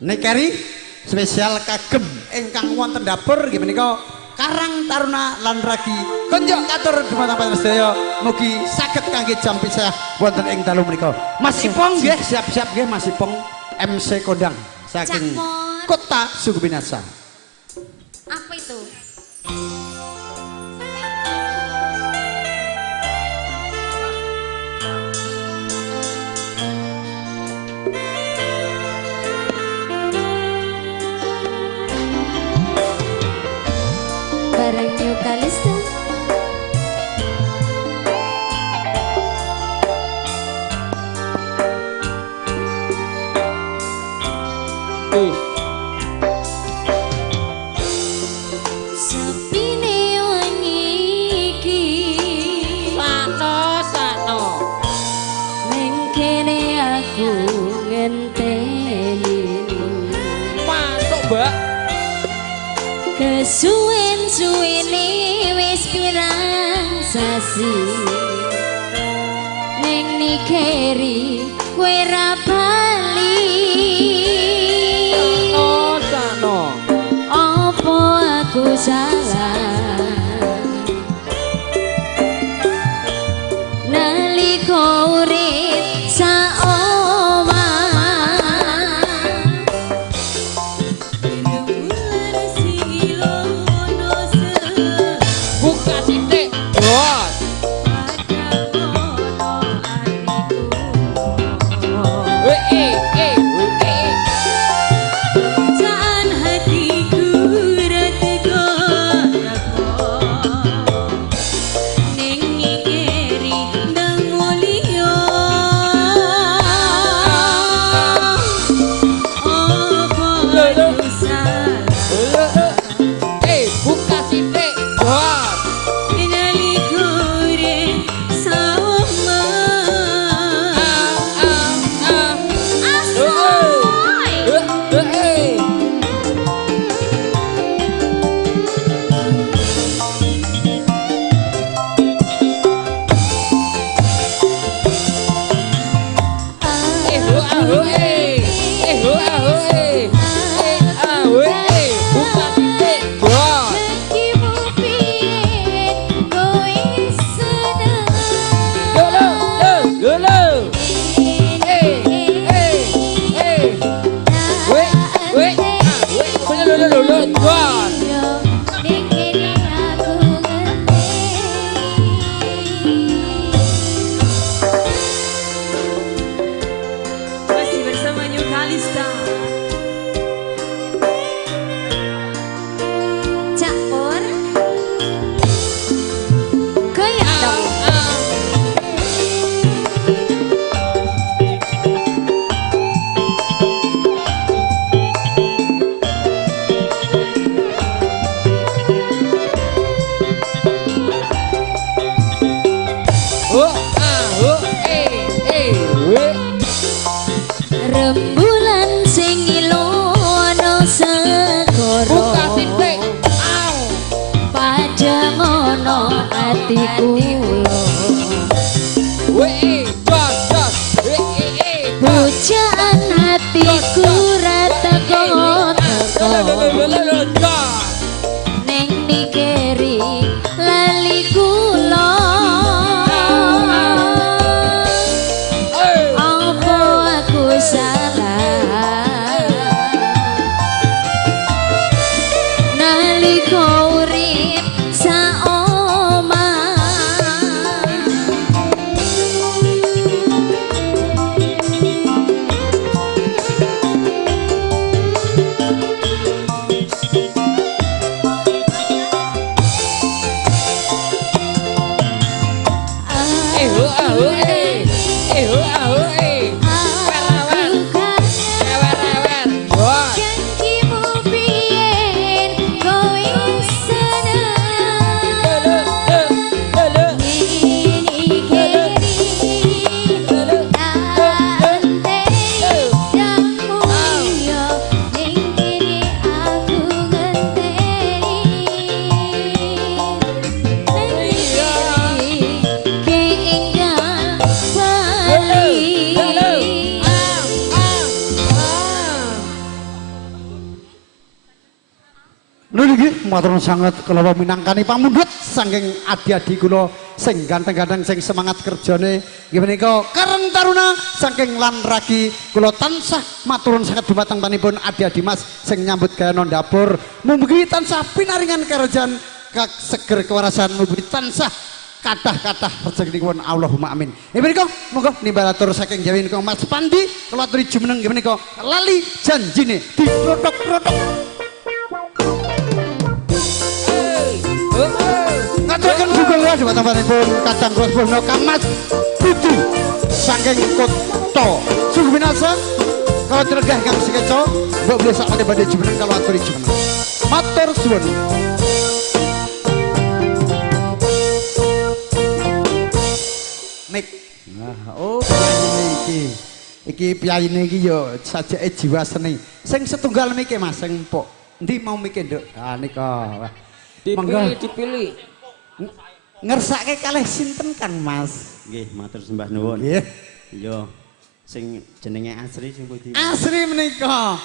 Nick Carey spesial kagem ingkang wonten dapur nggih menika Karang Taruna lan Ragi konjok katur dumateng panjenengan sedaya mugi saged kangge jam pisah wonten ing dalu menika. Mas Ipong nggih siap-siap nggih Mas Ipong MC kondang saking Cakmon. Kota Sukubinasa. Apa itu? Barang New Kalista. Sepine wengi iki Sano ning kene aku ngenteni masuk Mbak. kesuwen-suwene wis pirang sasi ning nikeri kowe ra bali Sano apa aku salah nalika urip saomah buka sithik bos. Jos. ning kene aku ngerti. Masih bersama New Kalista. Cak Pur. Goyang dong. We. Rembulan sing ilono segara Buka titik. Au. padha ngono atiku We. Jos. Jos. We. pujakan hatiku rata Jos. ning mikiri lali kula apa aku salah nalika urip saomah janjimu biyen kowe seneng ini keri tante damu yo ning kene aku ngenteni keinggal bali Lho niki matur sangat kula minangkani pamundhut saking adi-adi kula sing ganteng-ganteng sing semangat kerjane nggih menika Kareng Taruna saking lan ragi kula tansah maturun sanget dumateng panipun adi-adi Mas sing nyambut gawe nang dapur mugi tansah pinaringan karajan seger kewarasan mugi tansah kathah-kathah rezekinipun Allahumma amin. Nggih menika monggo nimbal atur saking Jawi menika Mas Pandi kula aturi jumeneng nggih menika lali janjine dirodok-rodok. Ngaturaken sugeng wae dhumateng panipun Kadang Grosbono Kang Mas Budi saking Kota Suminasa kalau tergah Kang Sikeco mbok boleh sak badhe jumeneng kalau aturi jumeneng. Matur suwun. Mik. Oh, iki piyayine iki yo sajake jiwa seni. Sing setunggal mike Mas sing empuk. Endi mau mike, Nduk? Ah nika. Dipilih. Ngersake kalih sinten Kang Mas? Nggih, matur sembah nuwun. Nggih. Iya. Sing jenenge asri sing pundi? Asri menika.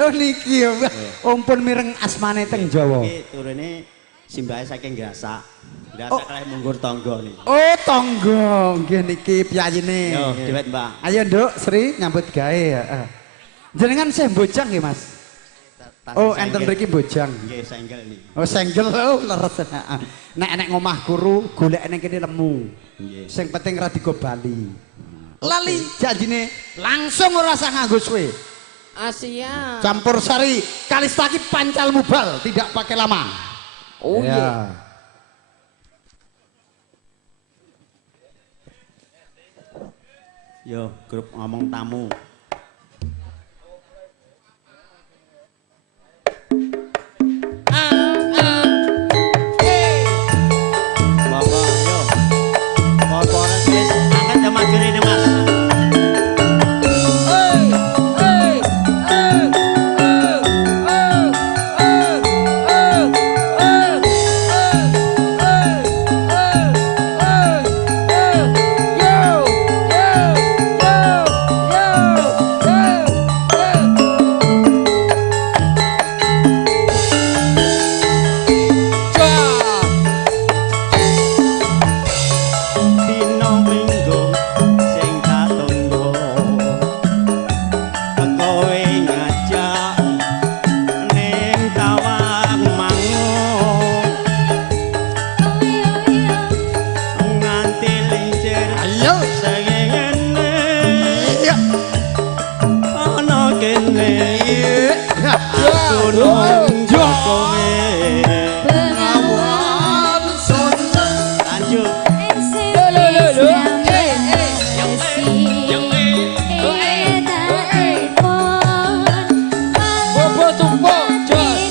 Oh niki ya. Ampun mireng asmane teng Jawa. Nggih, turune simbahe saking Gasak. Gasak kalih munggur tangga nih. Oh, tangga. Nggih niki piyayine. Yo, dewet, Mbak. Ayo, Nduk, Sri nyambut gawe ya. Jenengan sih bojang nggih, Mas? Oh, enten mriki bojang. Nggih, senggel niki. Oh, senggel. Oh, leres. Nek ngomah guru golek ning kene lemu. Nggih. Sing penting ra digo bali. Lali janjine langsung ora usah nganggo suwe. Asia. Campur sari kalistaki pancal mubal, tidak pakai lama. Oh iya. Yo, grup ngomong tamu. Bapak, yo. Korporat wis angkat ya magere ini, Mas. gunung Jokowi Bengawan lanjut Bobo tumpuk jos.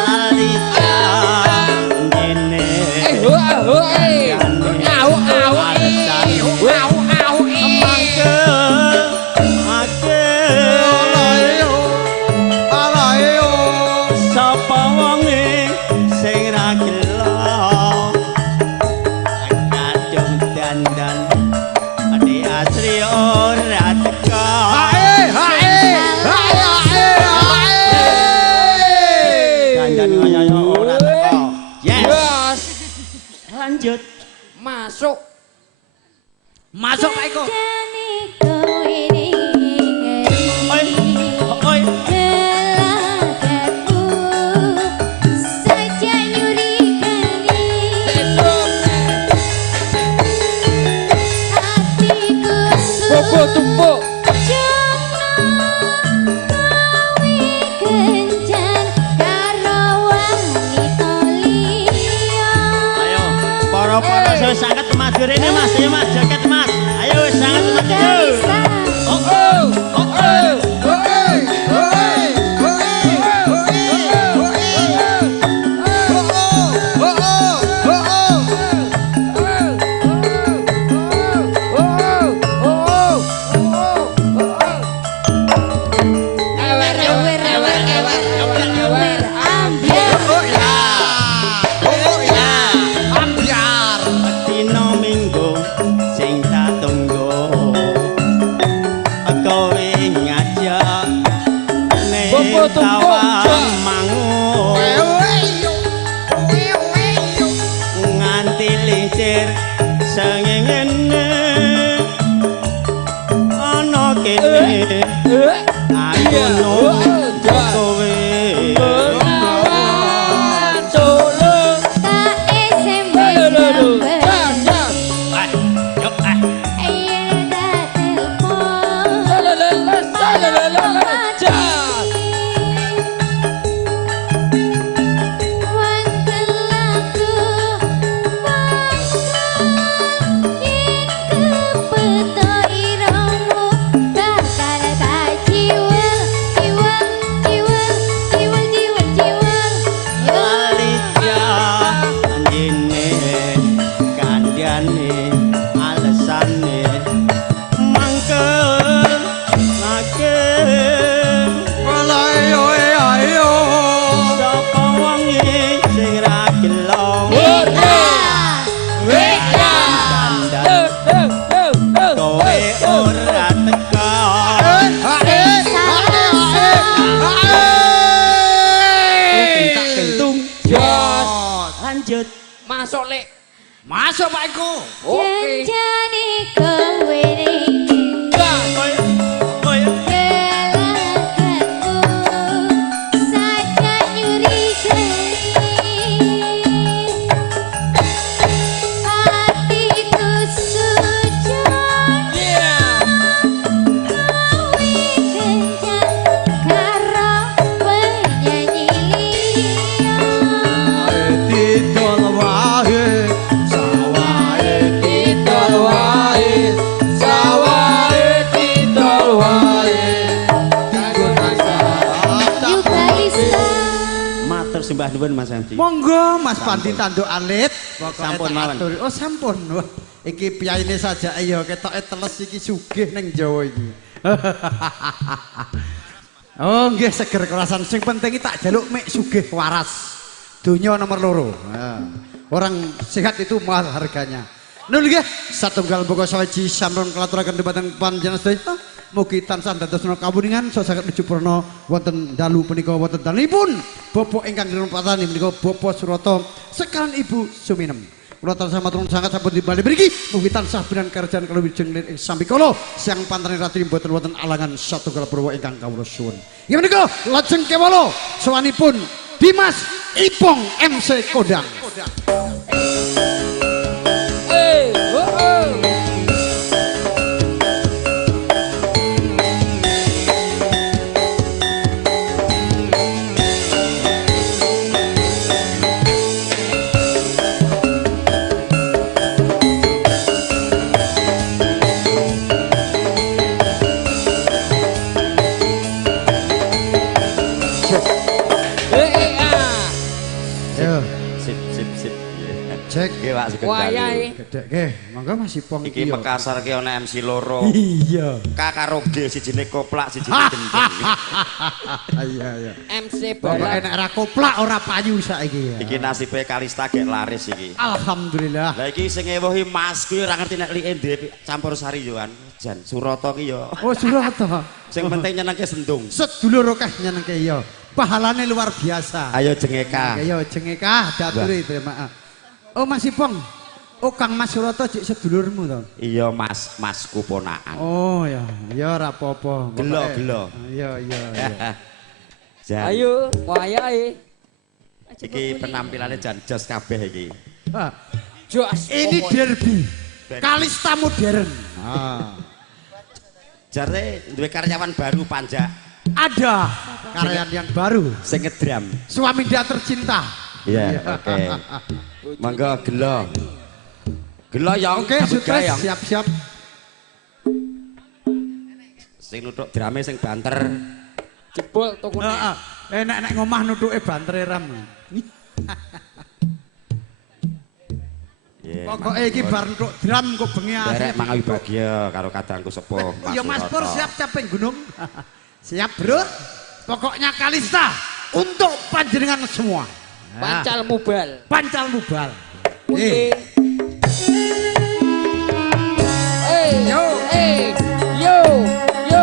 lali jane Au au mangke ake sapa wonge sing ra gelo kadung dandan ade asri ora teka dandan ngoyo ora teka yes Jos. lanjut Masuk. Masuk Pak Eko. oi oi Bobo tumpuk. ayo para saya sangat maju ini mas ayo mas joget mas ayo sangat maju oh oh oh oh dino minggu sing tak tunggu kowe ngajak Bobo ning tumpuk, tawa Cok. mangun nganti lincir sengengene ana kene aku nunggu kowe Bengawan Solo. yuk lanjut Masuk lek. Masuk Pak Eko. Oke. oi oi Didol wae sawahe Didol wae, sawahe didol wae. matur sembah nuwun Mas Hamdi Monggo Mas Pandi tanduk alit. Pokoknya Sampun tak mawon. aturi. Oh sampun. Wah, iki piyaine saja ayo ketoke teles iki sugih ning Jawa iki. Oh nggih seger kerasan sing penting iki tak jaluk mek sugih waras. Donya nomor loro. Nah, orang sehat itu mahal harganya. Nun nggih satunggal pokok sawaji sampun kalaturaken dumateng panjenengan sedaya. Mugi tansah dadosna kawuningan so saged nuju purna wonten dalu punika wonten dalanipun Bapak ingkang dirupatani menika Bapak Surata sekalan Ibu Suminem. Kula tansah matur nuwun sanget sampun dibali mriki mugi tansah binan kerjaan kalawujeng ing sambikala siang pantane ratri mboten wonten alangan satunggal purwa ingkang kawula suwun. Inggih menika lajeng kewala sawanipun Dimas Ipong MC Kodang. Sip. Cek Nggih, Pak Sugeng. Wayahe. gedek nggih. Monggo Mas Ipong Iki Makassar ki ana MC loro. Iya. K karo G sijine koplak sijine gendeng. Iya. MC Pokoke balap. nek ora koplak ora payu saiki ya. Iki nasibe Kalista gek laris iki. Alhamdulillah. Lah iki sing ewohi Mas kuwi ora ngerti nek like ndek campur sari yo kan. Jan Surata ki yo. Oh Surata. Sing penting nyenengke sendung. Sedulur akeh nyenengke ya. Pahalane luar biasa. Ayo jengeka. Ya jengeka daturi terima kasih. Oh Mas Ipong. Oh Kang Mas Surata cek sedulurmu to. Iya Masku ponakan. Oh ya, ya ora apa-apa. Gelo. Iya. Jan. Ayo, wayahe. Iki penampilannya jan jos kabeh iki. Ah, Jos. ini pokoknya. derby. Kalista modern. Ah. Jare duwe karyawan baru Panja Ada karyan yang baru. sing ngedram. Suami dia tercinta. Iya, oke. Monggo gelo. Gelo ya. Oke, sukses. Siap-siap. Sing nuthuk drame sing banter. Jebol tukune. Heeh. Nek ngomah nutuke bantere ram. Iya. Pokoke iki bar nutuk drum kok bengi Derek asik. mangawi bahagia karo kadangku sepuh. Ya Mas Pur Surata. siap caping gunung. Siap, Bro. Pokoknya Kalista untuk panjenengan semua. Nah, Pancal mubal. Pancal mubal. Oke. Yo. Yo.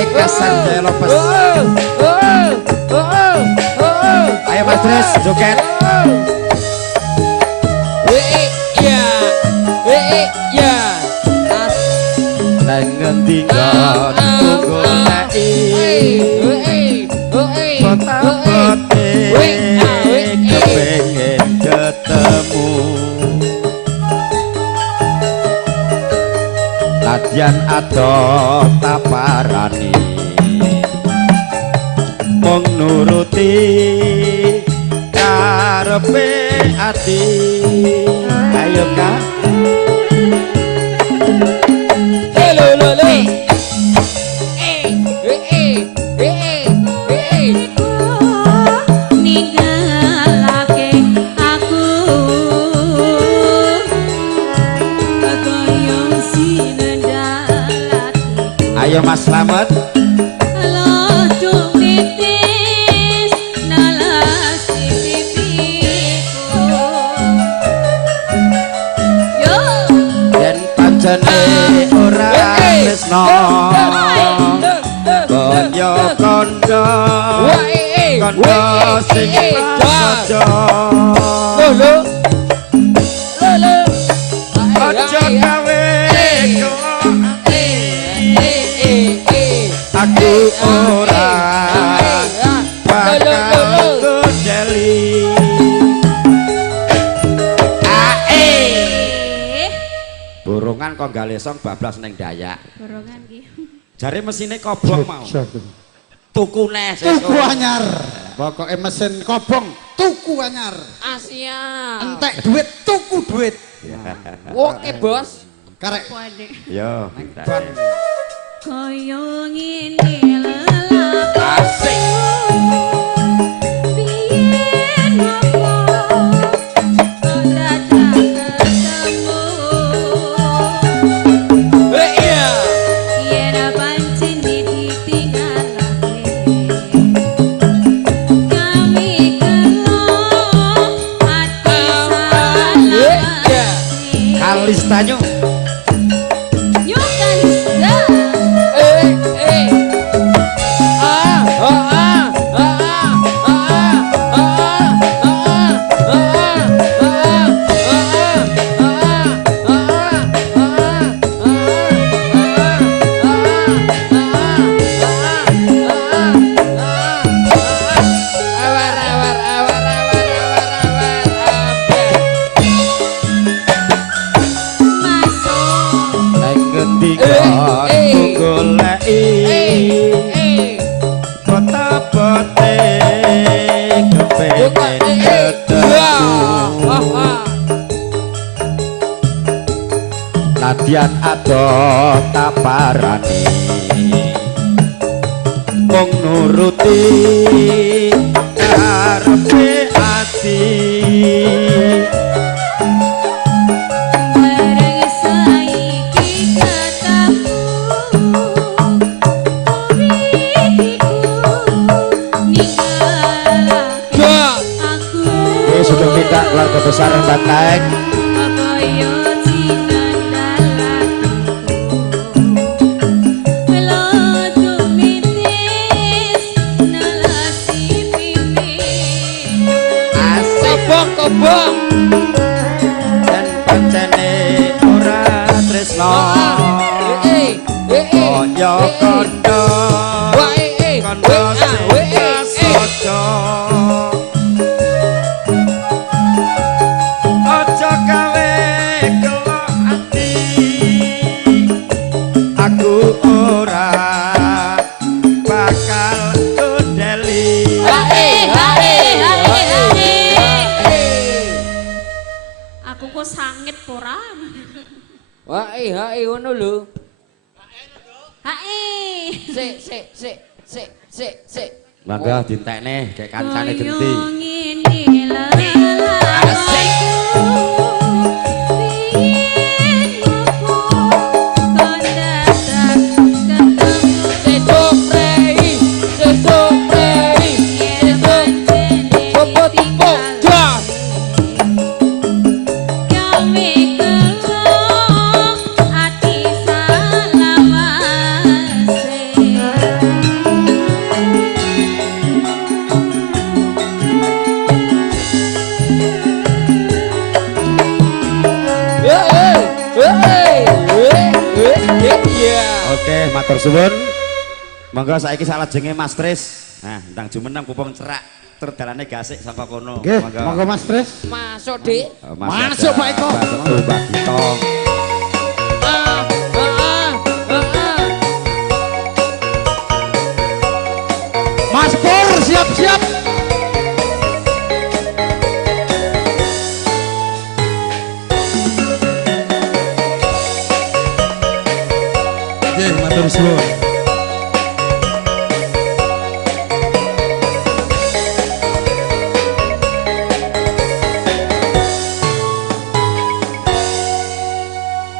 Eka Sanjaya Lopez. Ayo Mas Dres, joget. Dengan tinggal tunggu Pota-pote kepengen ketemu latihan atau taparani mong nuruti karepe ati ayo Kak ninggalake aku koyong sinendalati ayo Mas Slamet lodong titis nalasi pipiku yo yen pancene ora tresno kaya kandha kandha sing prasaja aja gawe aku ora bakal gondeli burungan kok gak lesong bablas ning Dayak borongan ki jare mesine kobong mau tukune Tuku anyar. Pokoke mesin kobong tuku anyar. Asia. Entek duit tuku duit. Oke, Bos. Karek kuade yo ban. koyong ini lelap asik biyen ngopo kok datang ketemu yen pancen ditinggalake kami kelo Sanyu. Yo Kalisa. Masuk. Neng ngendi kon goleki kota bote kepengen ketemu. Nadyan adoh taparani mung nuruti karepe ati. Bareng saiki ketemu Kuriku ninggalake aku Sudah minta keluarga besar Banteng. Kaya cinandalaku Melo tumitis nelasi pimpin Kobong. Dan pancene ora tresno kaya kondo kondo sing kasojo. Aja gawe kelok ati aku ora bakal kundeli. Aku kok sangit pora. Hae ngono lho. Hae. Sik. Mangga dintekne kayak kancane genti. Oke, matur suwun. Monggo saiki salajenge Mas Tris. Nah, ndang jumeneng pupung cerak terdalane gasik saka kono. Nggih, monggo Mas Tris. Masuk, Dik. Masuk, Pak Eko. Mbak Gito. Mas Pur siap-siap. Nggih, matur suwun.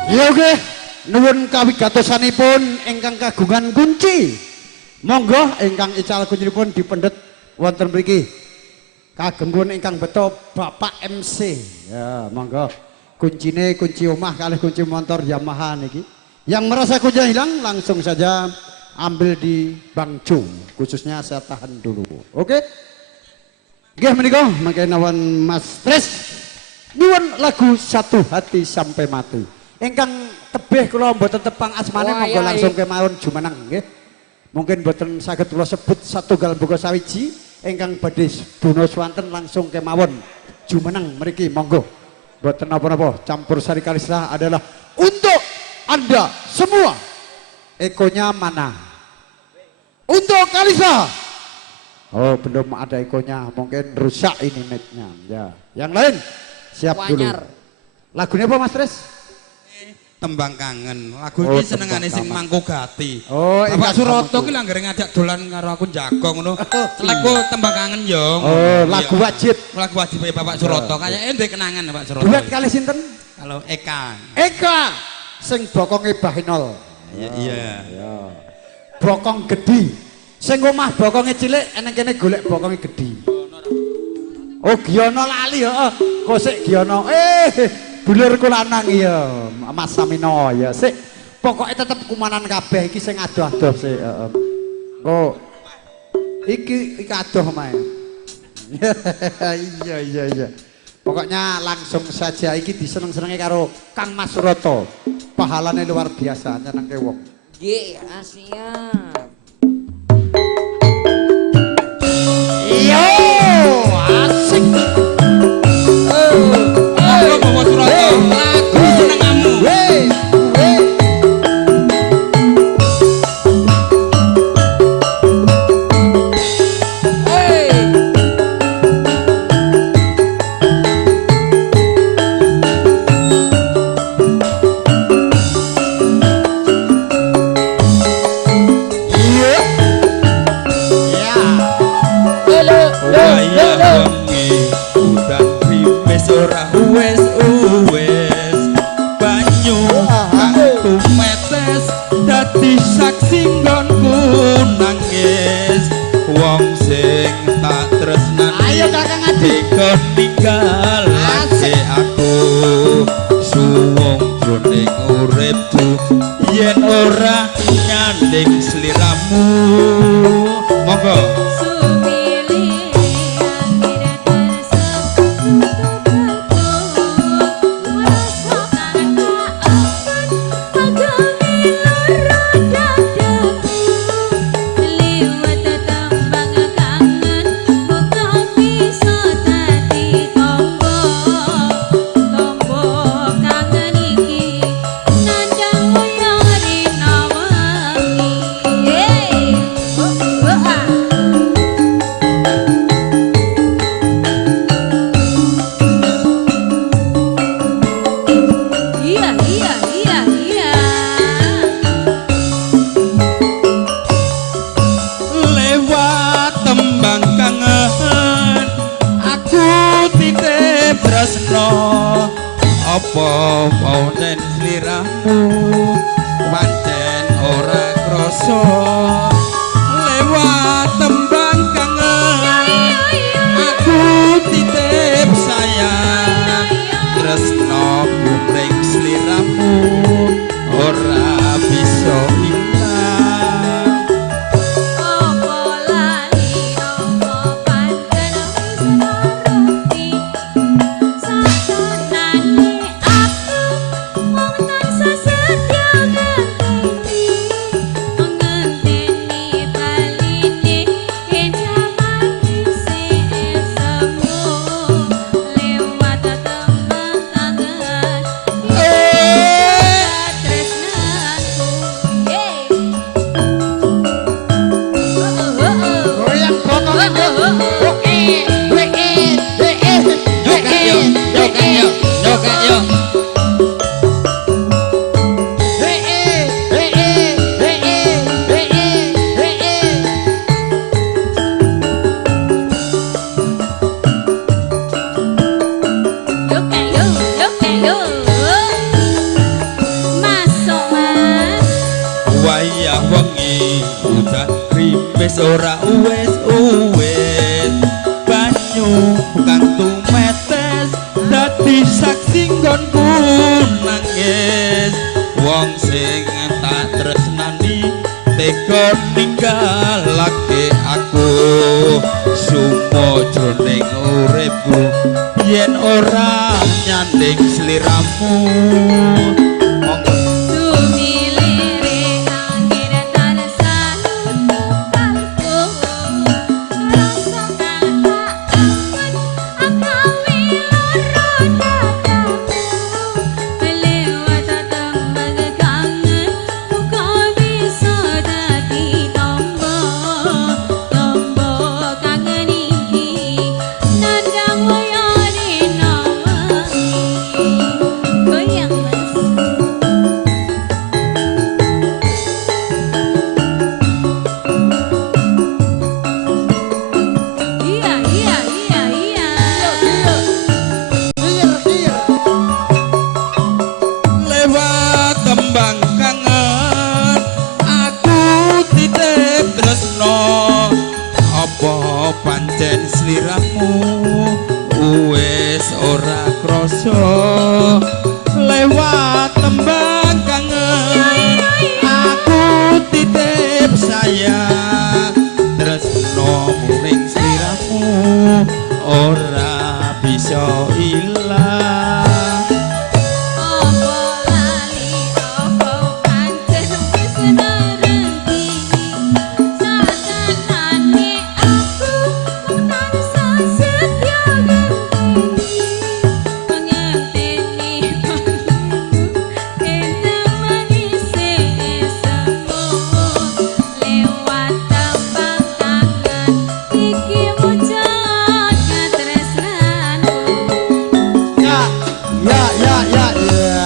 Ya oke, nuwun kawigatosanipun ingkang kagungan kunci. Monggo ingkang ical kuncipun dipendhet wonten mriki. Kagem pun ingkang beto Bapak MC. Ya, monggo. Kuncine kunci omah kalih kunci motor Yamaha niki. Yang merasa kunci hilang langsung saja ambil di bangcu. Khususnya saya tahan dulu. Oke? Nggih menika mangke nawan Mas Tris. Nuwun lagu Satu Hati Sampai Mati. Ingkang tebih kula mboten tepang asmane Wah, monggo iya, langsung kemawon jumeneng nggih. Mungkin mboten saged kula sebut satunggal buka sawiji ingkang badhe dono swanten langsung kemawon jumeneng mriki monggo. Mboten napa-napa campur sari kalista adalah untuk Anda semua. Ekonya mana? Untuk Kalisa. Oh, belum ada ekonya, mungkin rusak ini mic-nya. Ya, yang lain siap Wanyar. dulu. Lagunya apa Mas Tris? Tembang kangen. Lagu Oh, iki senengane sing tembang Mangkogati. Oh, Bapak ingkang Suroto Mangku. ki langgere ngajak dolan karo aku jagong ngono. Lagu tembang kangen yo. Oh, lagu wajib. Lagu wajib Bapak Suroto. Kayake ndek kenangan Pak Suroto. Duet kali sinten? Kalau Eka. Eka sing bokonge Bahinol. Iya. Bokong gedhi. Sing omah bokonge cilik eneng kene golek bokonge gedhi. Oh, Giono lali heeh. Kok sik Giono. Dulurku lanang iya, Mas Samino ya. Sik, pokoknya tetep kumanan kabeh iki sing adoh-adoh sik, heeh. Kok iki adoh mae. Iya. Pokoknya langsung saja iki diseneng-senengi karo Kang Mas Suroto. Pahalane luar biasa nyenengke wong. Nggih, siap. Iya, asik. Monggo bawa Suroto, lagu senengamu. Yen ora nyanding sliramu, monggo. Apa paunen sliramu pancen ora krasa lewat tembang kangen aku titip sayang tresno kumring sliramu ora bisa ilang Opo lali opo pancen wis nuruti satonane aku mung tansah setya ngenteni baline yen jaman isih semu lewat tembang kangen tresnanku Goyang botolnya. Nyoket yo. Masuk mas Wayah wengi udan krimis ora uwes banyu kang tumetes dadi saksi nggonku nangis wong sing tak tresnani tega ninggalake aku sumo jroning uripku yen ora nyanding sliramu monggo Sumilire angin tansah nutup kalbu rasa kang tak aman akawi lara dadaku lewat tembang kangen muga bisa dadi tombo kangen iki nandang wayane nawangi goyang mas sayang tresno muring sliramu ora bisa ilang Opo lali opo pancen wis narenti satenane aku mung tansah setya ngenteni kenang manise semut lewat tapak tangan iki wujud katresnanku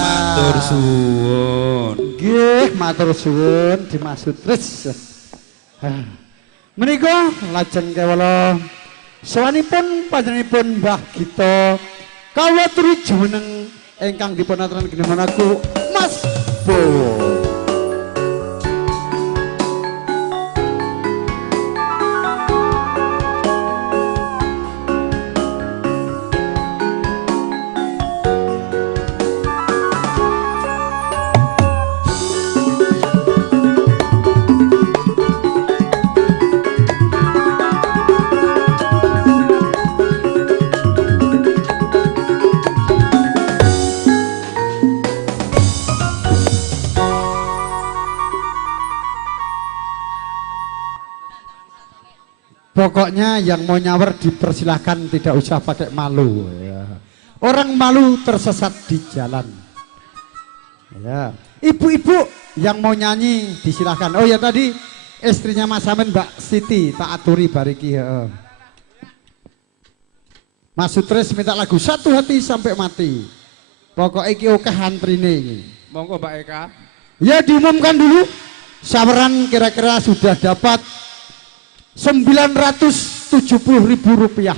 matur suwun Nggih, matur suwun Dimas Sutris. Menika lajeng kawula sawanipun panjenenganipun Mbah Gito kawula turu jumeneng ingkang dipun aturaken ginanku Mas Bowo. Pokoknya yang mau nyawer dipersilahkan, tidak usah pakai malu. Ya. Orang malu tersesat di jalan. Ya. Ibu-ibu yang mau nyanyi disilahkan. Oh ya tadi istrinya Mas Samin Mbak Siti tak aturi bariki. Ya. Mas Sutris minta lagu Satu Hati Sampai Mati. Pokoknya iki oke antrine ini. monggo Mbak Eka. Ya diumumkan dulu. Saweran kira-kira sudah dapat Rp970.000.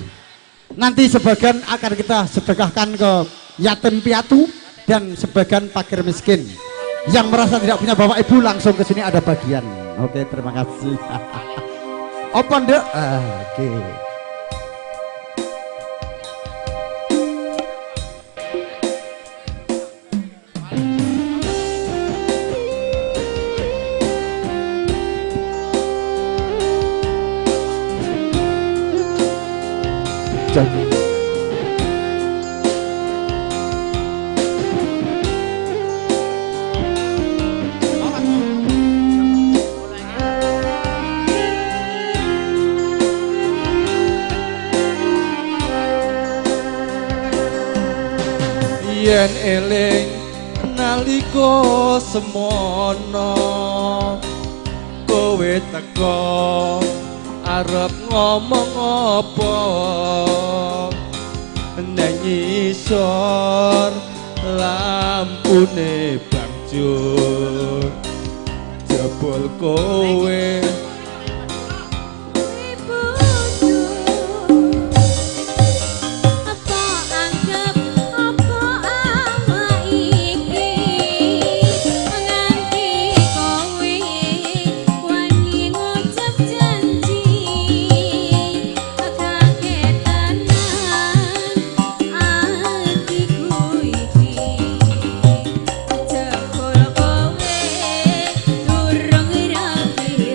Nanti sebagian akan kita sedekahkan ke yatim piatu dan sebagian fakir miskin. Yang merasa tidak punya bapak ibu langsung ke sini ada bagian. Oke, terima kasih. Open deh. Oke. Yen eling nalika semono kowe teko arep ngomong apa nang ngisor lampune banjur jebol kowe Durung rapi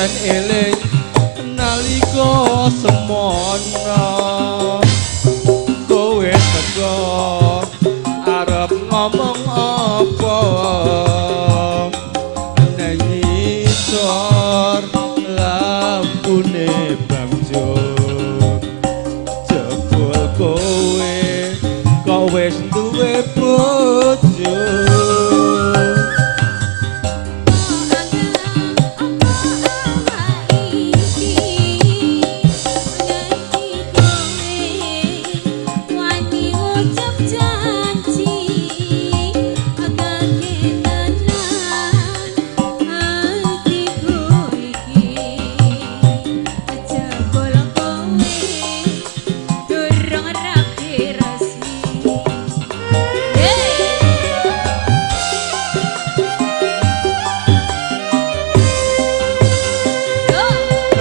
yen eling nalika semono kowe teko arep ngomong apa nang ngisor lampune bangjo jebul kowe kok wis duwe bojo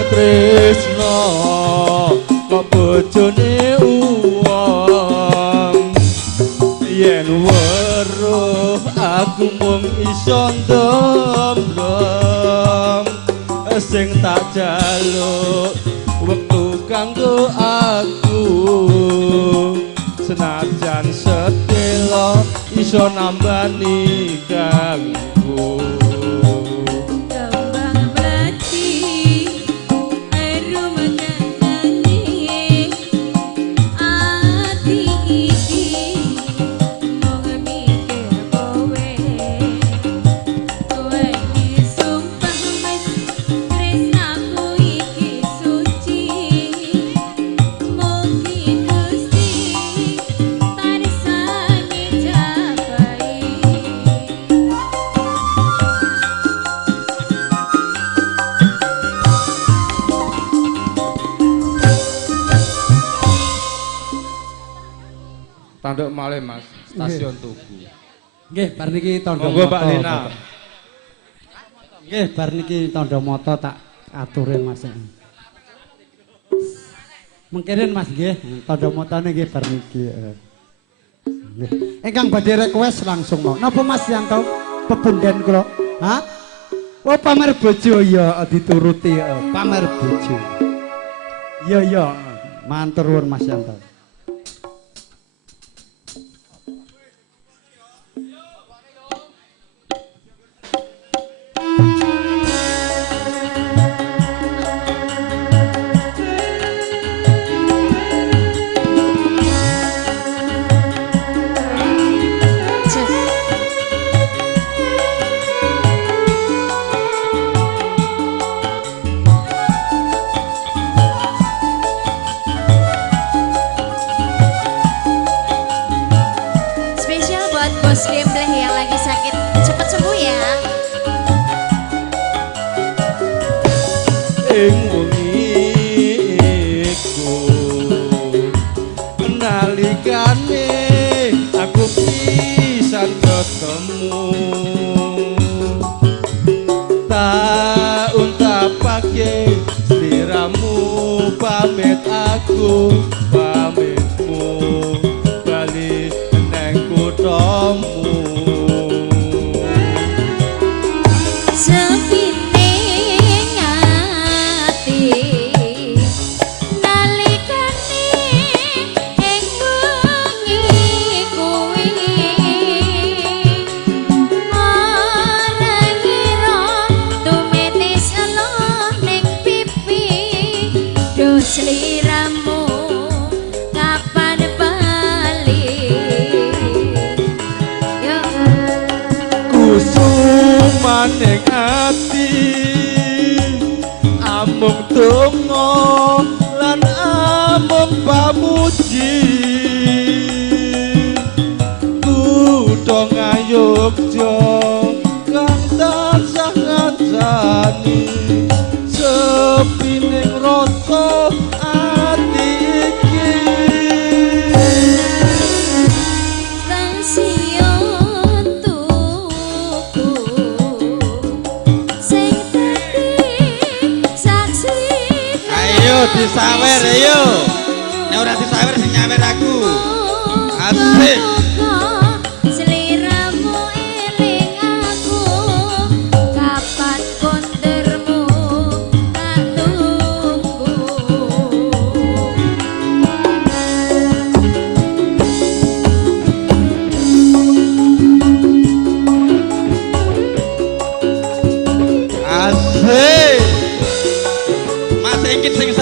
Tresno kok bojone uwong yen weruh aku mung iso ndemblem sing tak jaluk wektu kanggo aku senajan sedelo iso nambani kanggo Tanduk malih Mas, stasiun Tugu. Nggih, bar niki tandha Monggo mata. Pak Lina. Nggih, bar niki tandha mata tak ature Mas. Mengkirin Mas nggih, tandha matane nggih bar niki. Nggih. Ingkang badhe request langsung mau. Napa Mas Yanto? Pepunden kula. Hah? Oh, pamer bojo ya dituruti pamer bojo. Iya iya, matur nuwun Mas Yanto. Spesial buat Bos Gembleh yang lagi sakit, cepet sembuh ya. Ing wengi iku nalikane aku pisan ketemu tak untapake sliramu pamit aku pamitmu bali neng kuthamu Sepine ngati nalikane ing wengi kuwi ora ngira tumetes eloh ning pipi do sliramu kapan balik yo kusumaning ati amung donga lan amung pamuji kutha ngayogja kang tansah ngancani sepining rasa ati iki stasiun tuku sing dadi saksi ayo disawer ayo nek ora disawer sing nyawer aku asik sliramu eling aku kapan kondermu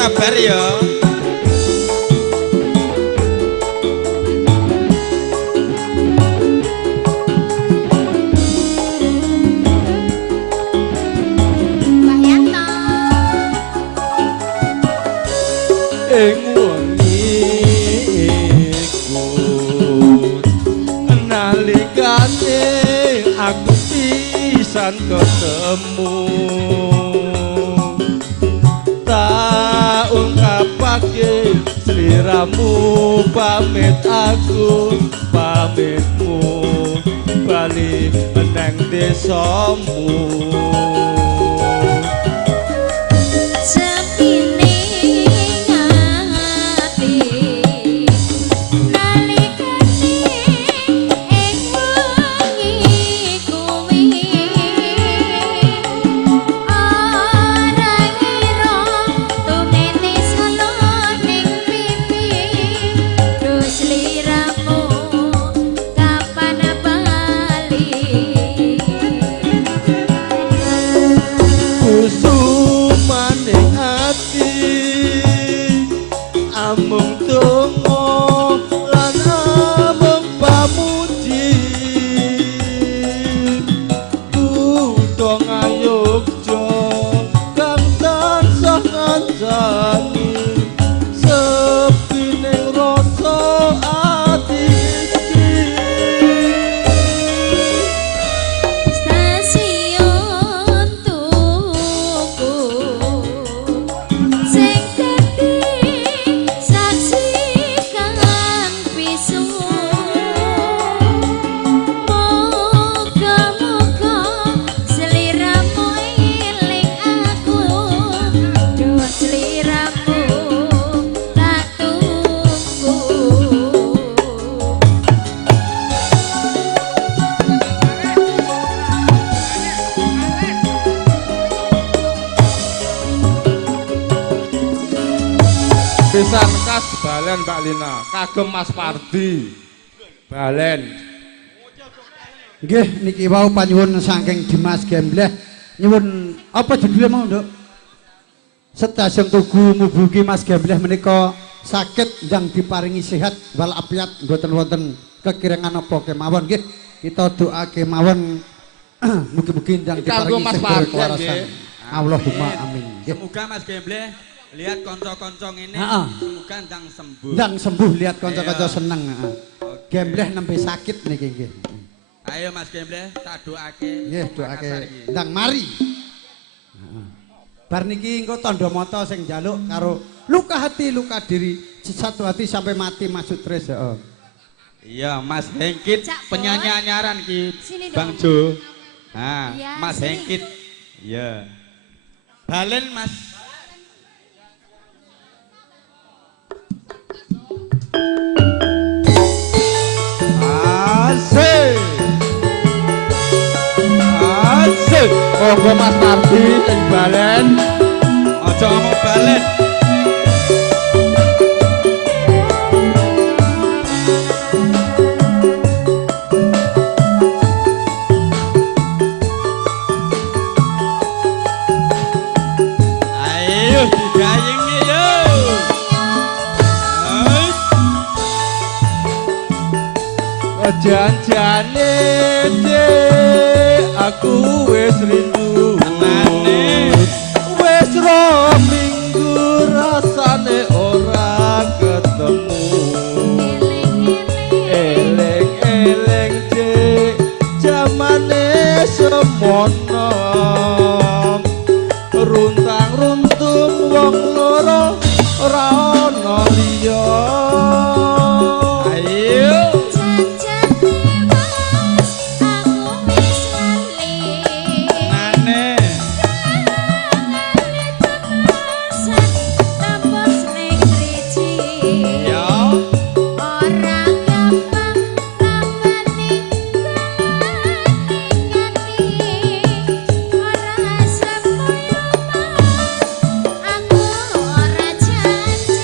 kabar ya. Mbah Yanto. Ing wengi iku nalikane aku pisan ketemu tak ungkapake sliramu pamit aku pamitmu bali meneng desamu. Sepine ati nalikane ing wengi kuwi ora ngira tumete salo ning pipi terus liramu kapan bali. Kusumaning ati amung donga lan amung pamuji Buddha ngayogja kang tansah ngancani sepining rasa ati iki. Stasiun tuku sing dadi saksi kang pisu moga-moga sliramu eling aku duh sliramu tak tunggu. Pisan khas Balen Mbak Lina, kagem Mas Pardi. Balen. Nggih niki wau panyuwun saking Dimas Gembleh. Nyuwun apa judulnya mau, Nduk? Stasiun Tugu mubugi Mas Gembleh menika sakit yang diparingi sehat walafiat mboten wonten kekirangan apa kemawon nggih. Kita doake mawon mugi-mugi yang Kanggo diparingi Mas sehat Pardi, kewarasan. nggih. Allahumma amin. Nggih. Semoga Mas Gembleh lihat konco-konco ini Heeh. semoga ndang sembuh. Ndang sembuh lihat kanca-kanca Iya. seneng. Heeh. Gembleh nembe sakit niki nggih. Ayo Mas Gembleh tak doake. Nggih doake ndang mari. Heeh. Bar niki engko tandha mata sing njaluk karo luka hati luka diri satu hati sampai mati maksud tres heeh. Iya Mas Hengkit Cak, penyanyi anyaran ki Sini Bang dong. Jo. Nah, Iya, Mas sini. Hengkit. Iya. Balen Mas. Asik. Asik. Monggo Mas Pardi ing Balen. Aja ngomong balen. Ayo digayenge yo. Janjane Dek, aku wis rindu. Tenane. Wis rong minggu rasane ora ketemu. Eleng-eleng Dek, jamane semono. Runtang-runtung wong loro ora ana liya. Ayo. Nane. Yo. Aku ora janji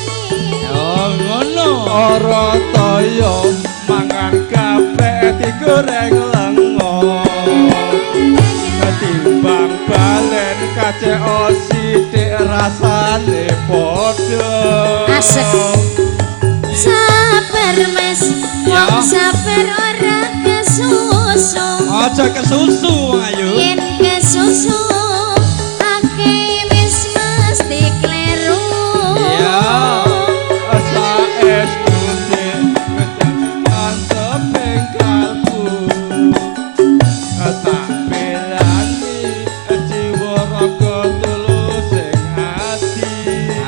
Asik. Sabar Mas, wong sabar ora kesusu. Aja kesusu ayo. Yen kesusu akeh wis mesti kleru. Iya.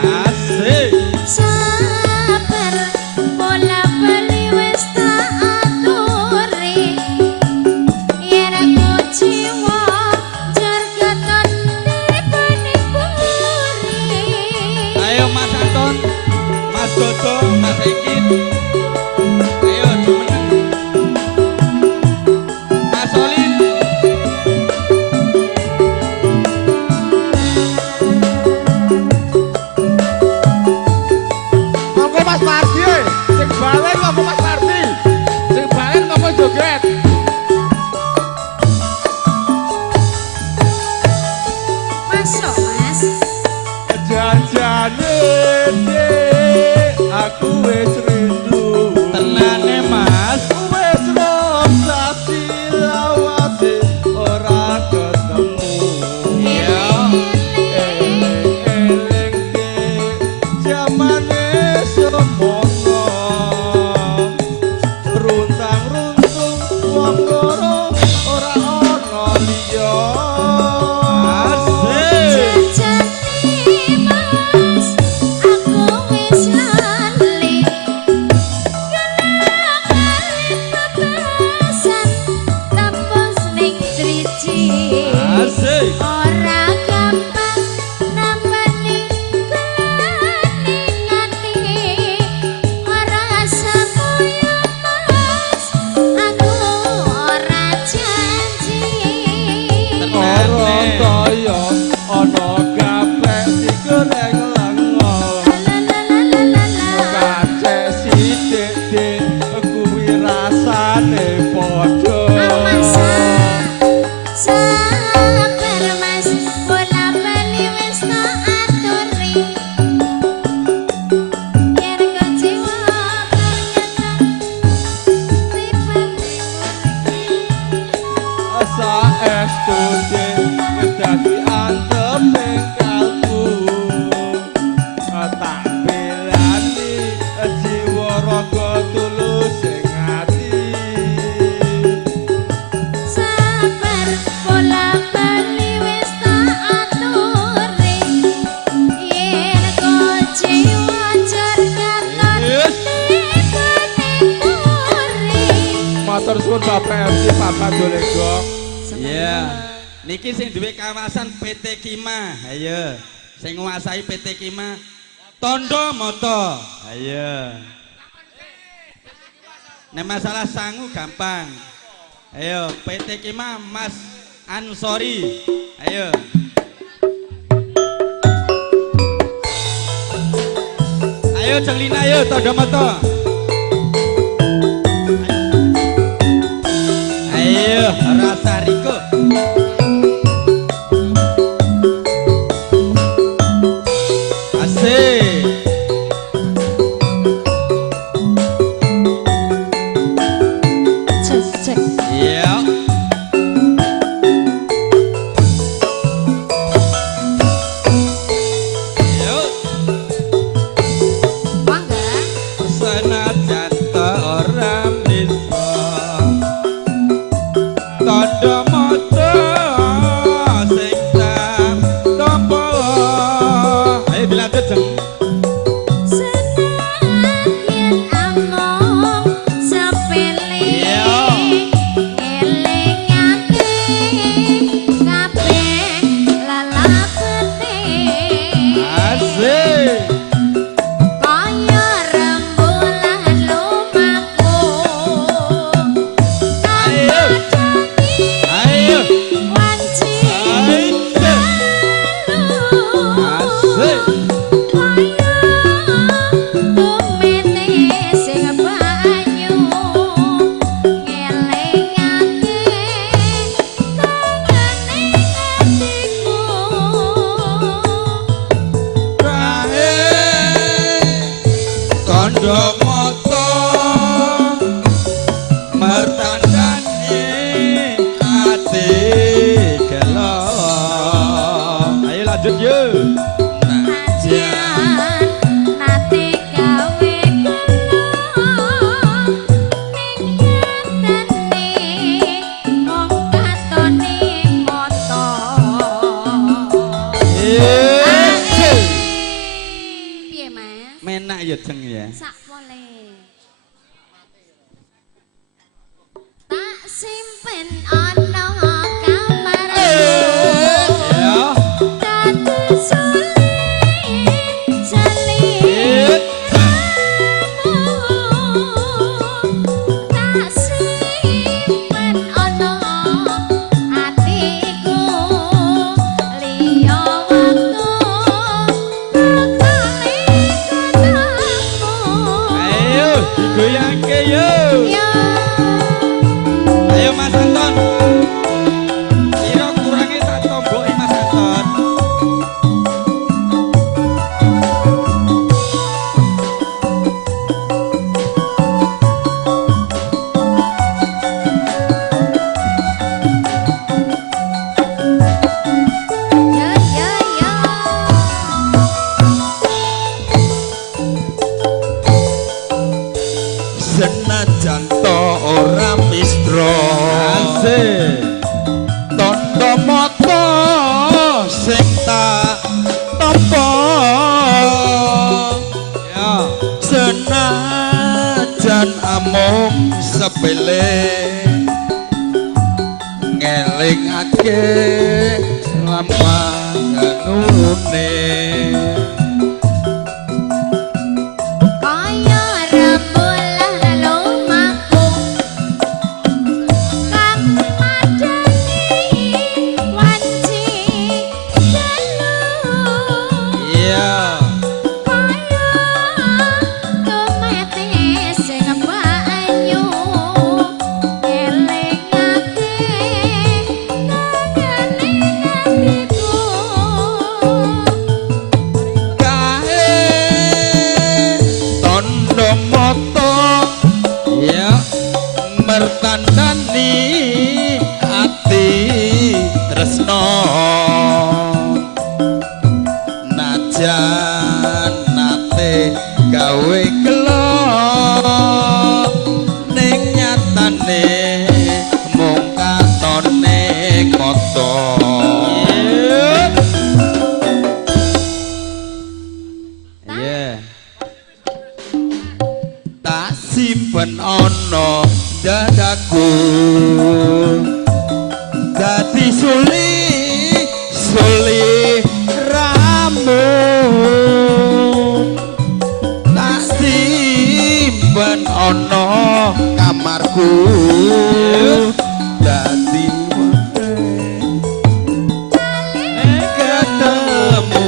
Asik. Sabar bola bali wis tak aturi. Yen aku jiwa jar keton dipane buri. Ayo Mas Anton, Mas Dodo, Mas Ekit. Ayo jumeneng. Mas Solin. Monggo Mas Pardi, sing balen monggo Mas Pardi. Sing balen monggo joget. Masuk Mas. Janjane aku wis rindu. Tenane Mas. Wis rosasi lawase ora ketemu. Iya. Eling jamane semono. Runtang-runtung wong loro ora ana liya. Asik. Jajane Mas, aku wis lali. Kenangan bebasan tembus ning driji. Asik. Ora gampang nambani kelaning ati. Ora semoyo Mas, aku ora janji. Ora kaya ana gaplek digoreng lengo. Kacek sithik kuwi rasane padha. Sabar Mas, bola bali wis tak aturi. Yen kecewa ternyata dipane Saestu dadi anteping kalbu. Tak belani jiwa raga tulus sing ati. sabar bola bali wis tak aturi. Yen kecewa jar katon dipane muri. Matur suwun Bapak RT Papa Dolego. Iya. Niki sing duwe kawasan PT Kima. Ayo. Sing nguasai PT Kima Tondo Moto. Ayo. Nek masalah sangu gampang. Ayo PT Kima Mas Ansori. Ayo. Ayo Celina ayo Tondo Moto. Ayo rasa Riko. Asik. Cek. Iya. Yuk. Mangga. Senajan ta ora bisa Tondo Moto wilujeng ya. Sak pole. Tak simpen ana kamarku. Ya. Dadi sulit tak simpen ana atiku liya waktu Ayo digoyangke yo. Ayo Mas Anton. Kira kurange tak tomboki Mas Anton. Ya ya ya. Senajan to ora mistra Asik. tandha mata sing tak tampa Ya. senajan amung sepele ngelingake lampanganune Kaya rembulan lumaku kang madani wanci dalu. Iya. Kaya tumete sing banyu elingake kangane atiku. kae tandha mata Iya. mertandani ati tresno najan nate gawe gelo ning nyatane mung katone kota Iya. tak simpen ana dadaku dadi suli rambut tak simpen ana kamarku dadi ketemu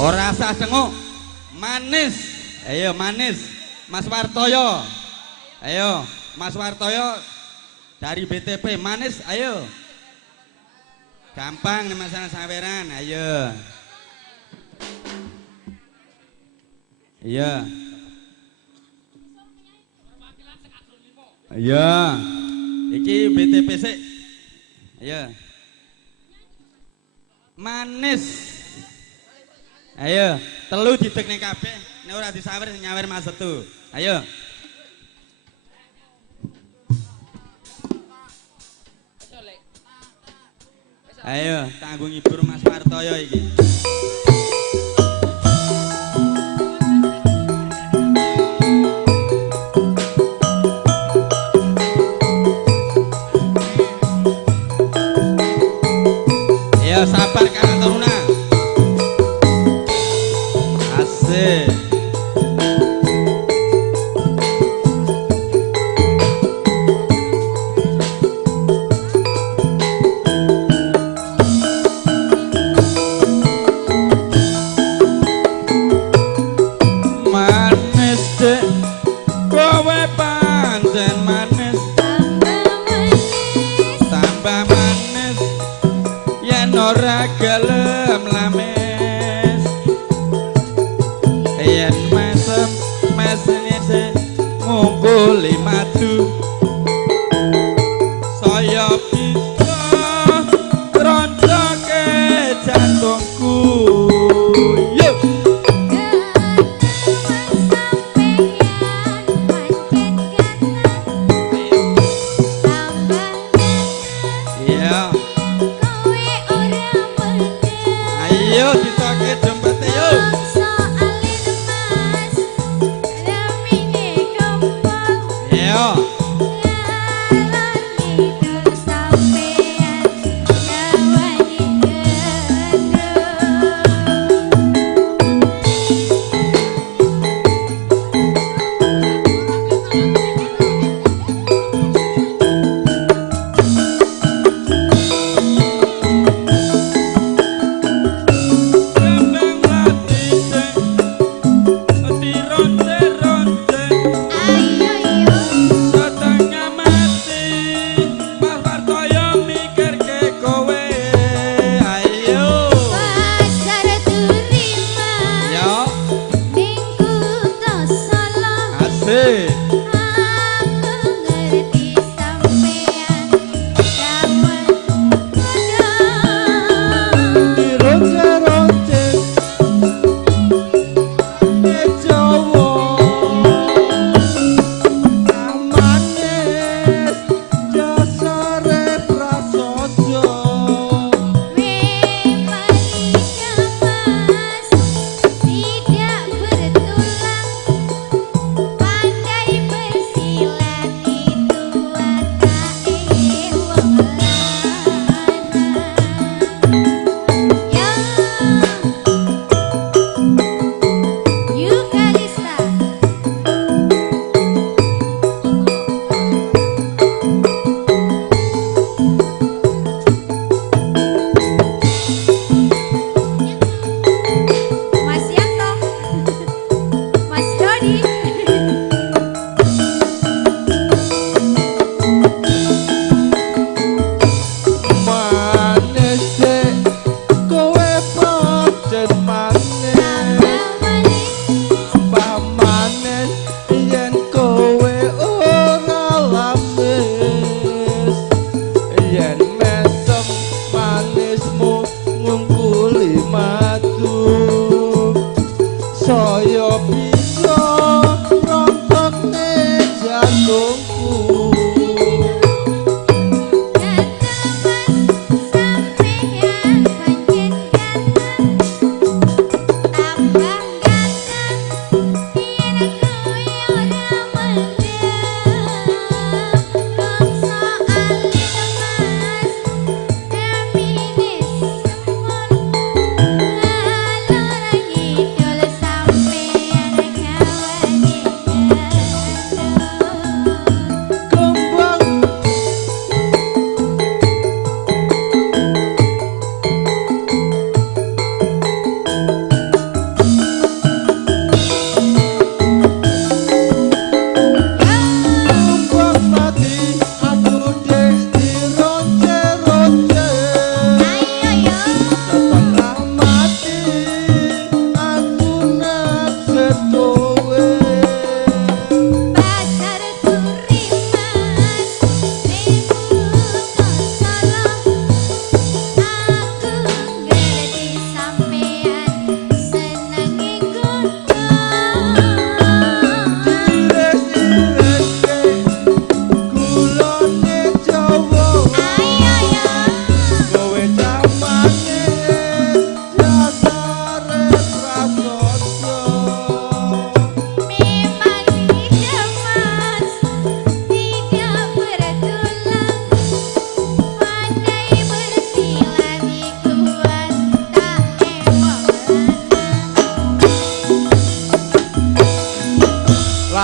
Ora sah denguk. Manis. Ayo manis. Mas Wartoyo. Ayo Mas Wartoyo dari BTP manis ayo. Gampang nih Mas Saweran. Ayo. Iya. Iya. Iki BTP sik. Ayo. Manis. Ayo, telu didek ning kabeh. Nek ora disawer nyawer Mas Setu. Ayo. Ayo, kanggo ngibur Mas Wartoyo iki. Ayo sabar Kang Taruna. Asik.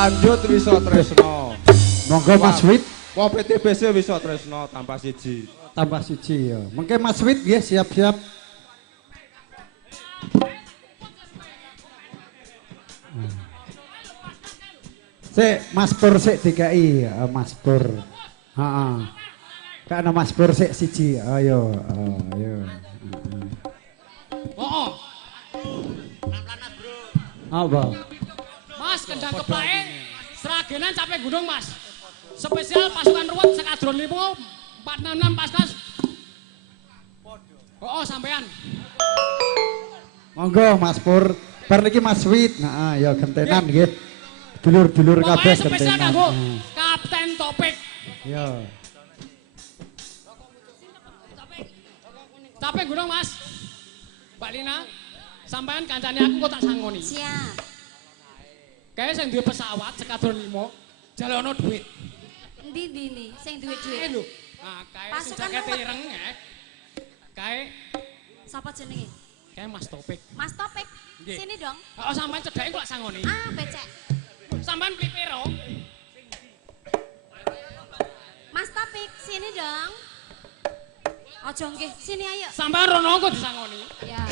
lanjut bisa tresno. Monggo Mas Wit Wah PTBC bisa tresno tambah siji. tambah siji ya. Mengke Mas Wit nggih siap-siap. Sik Mas Pur sik DKI, Mas Pur. Heeh. Karena Mas Pur sik siji. Ayo, ayo. Oh, Apa? Mas kendang keplake seragenan capek gunung Mas. Spesial pasukan ruwet sekadron 5 466 Paskas. Oh, sampean. Monggo Mas Pur. Bar niki Mas Wit. Nah, ya gentenan nggih. Dulur-dulur kabeh Pokoknya spesial gentenan. kanggo Kapten Topik. Ya. Capek gunung Mas. Mbak Lina, sampean kancane aku kok tak sangoni. Siap. Kayak sing duwe pesawat sekadron 5, jalono duit. Endi nih sing duwe Kae duit? lho. Nah, kae sing Pasukan jakete ruwet. ireng Kae Sapa jenenge? kae Mas Topik. Mas Topik. Nggih. Sini dong. Oh, sampean cedhake kok tak sangoni. Ah, becek. Sampean beli piro? Mas Topik, sini dong. Ojo nggih, sini ayo. Sampean rono kok disangoni. Ya.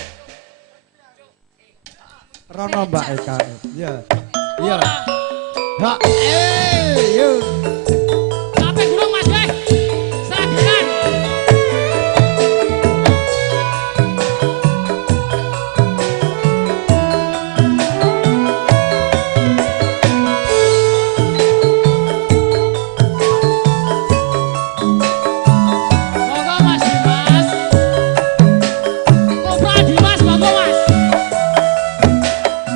Rono Mbak Eka. Ya. Iya. Ora. Hak. Yuk. Capek gunung Mas weh. Seragenan. Monggo Mas Dimas. Kopra Dimas monggo Mas.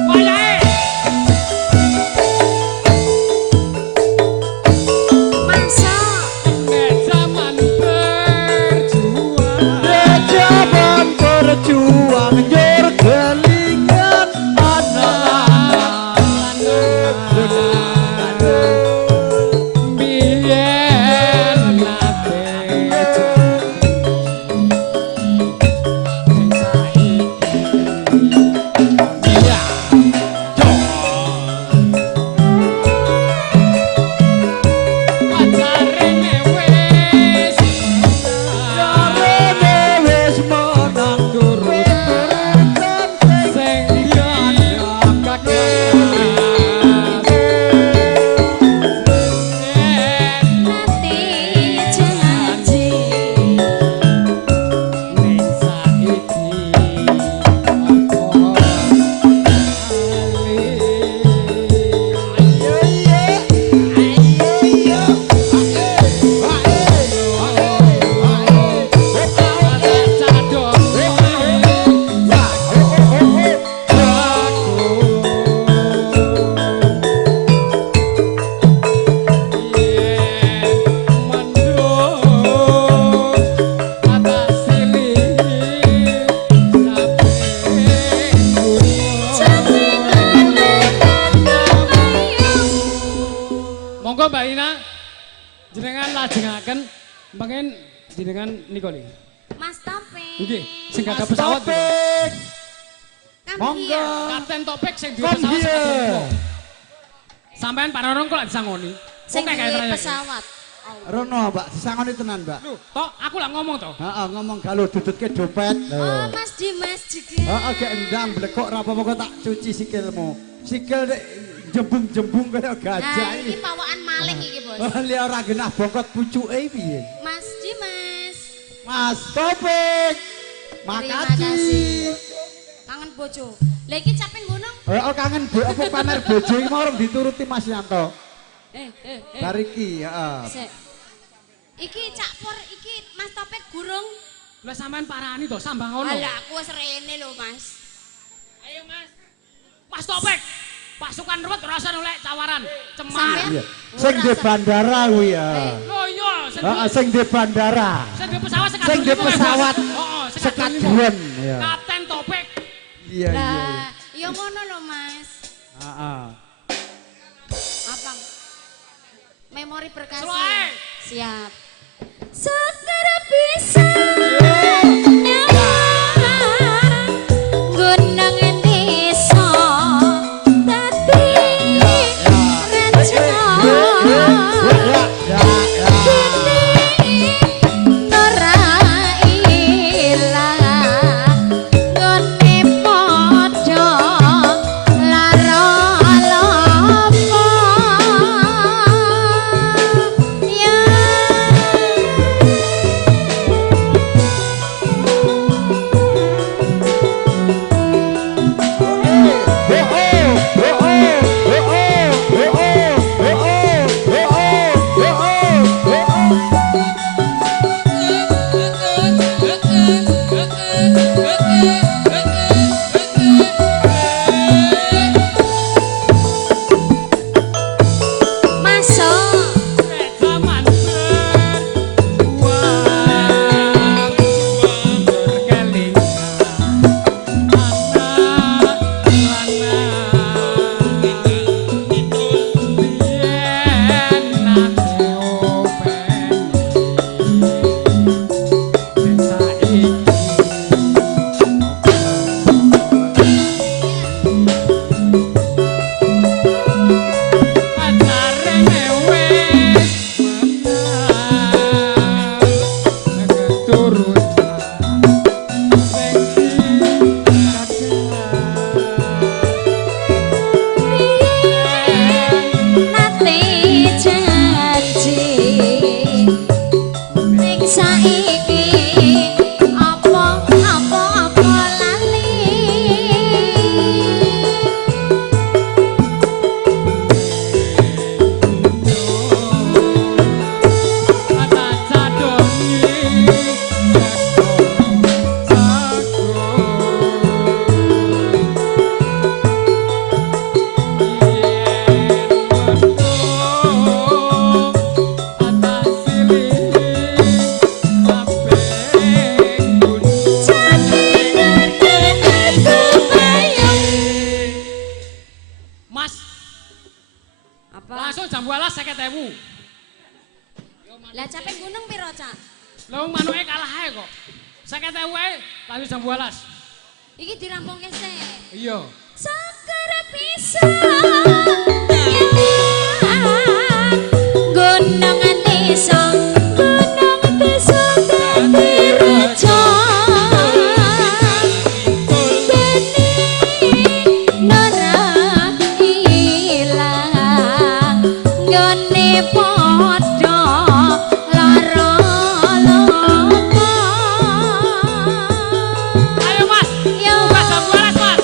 Wayahe. Masa Nek zaman berjuang. Jaman berjuang njur gelingan anak. Biyen nate sing saiki iya pacarene wis Jarene wis menang turut sing diangkat nanti janji. ning saiki Monggo Mbak Ina, jenengan lajengaken pengen jenengan niku niki. Mas Topik. Nggih, sing gak ada pesawat niki. Come Monggo. here. Kapten Topik sing duwe Come pesawat here. sekadar. Sampean parorong kok disangoni. Sing Oke, kayak duwe trayek. pesawat. Rono Mbak, disangoni tenan Mbak. Lho, tok aku lah ngomong toh. Heeh, ngomong galuh dudutke dompet. Oh, Mas Dimas juga. Heeh, gek endang blekok ra apa-apa kok tak cuci sikilmu. Sikil nek jembung-jembung kaya gajah Nah, ini iki. pawaan maling iki, Bos. Oh, li ora genah bongkot pucuke piye? Mas Dimas. Mas Topik. Terima Makasih. kasih. Kangen bojo. Lah iki capek gunung. Heeh, kangen bu apa pamer bojo iki mau dituruti Mas Yanto. Eh. Bariki, heeh. Sik. Iki Cak Pur, iki Mas Topik gurung. Lah sampean parani toh sambang ngono. Alah, aku wis rene lho, Mas. Ayo Mas. Mas Topik. Pasukan ruwet rasa oleh cawaran. Cemar. Sampean? Iya. Sing di bandara kuwi ya. Oh iya, sing Heeh, sing di bandara. di pesawat sekadar. Sing di pesawat Oh, sekadron ya. Kapten Topik. Iya, iya. Lah, ya ngono lho, Mas. Heeh. Apa? Memori berkasih. Selesai. Siap. Segera bisa nyala gunung desa dadi Lah wong manuke kalah ae kok. 50.000 ae lanjut jam 12. Iki dirampungke sik. Iya. Sakar pisan gunung desa dadi reca dening nara ilang ngene padha lara loka. Ayo Mas, Yo buka jam 12 Mas.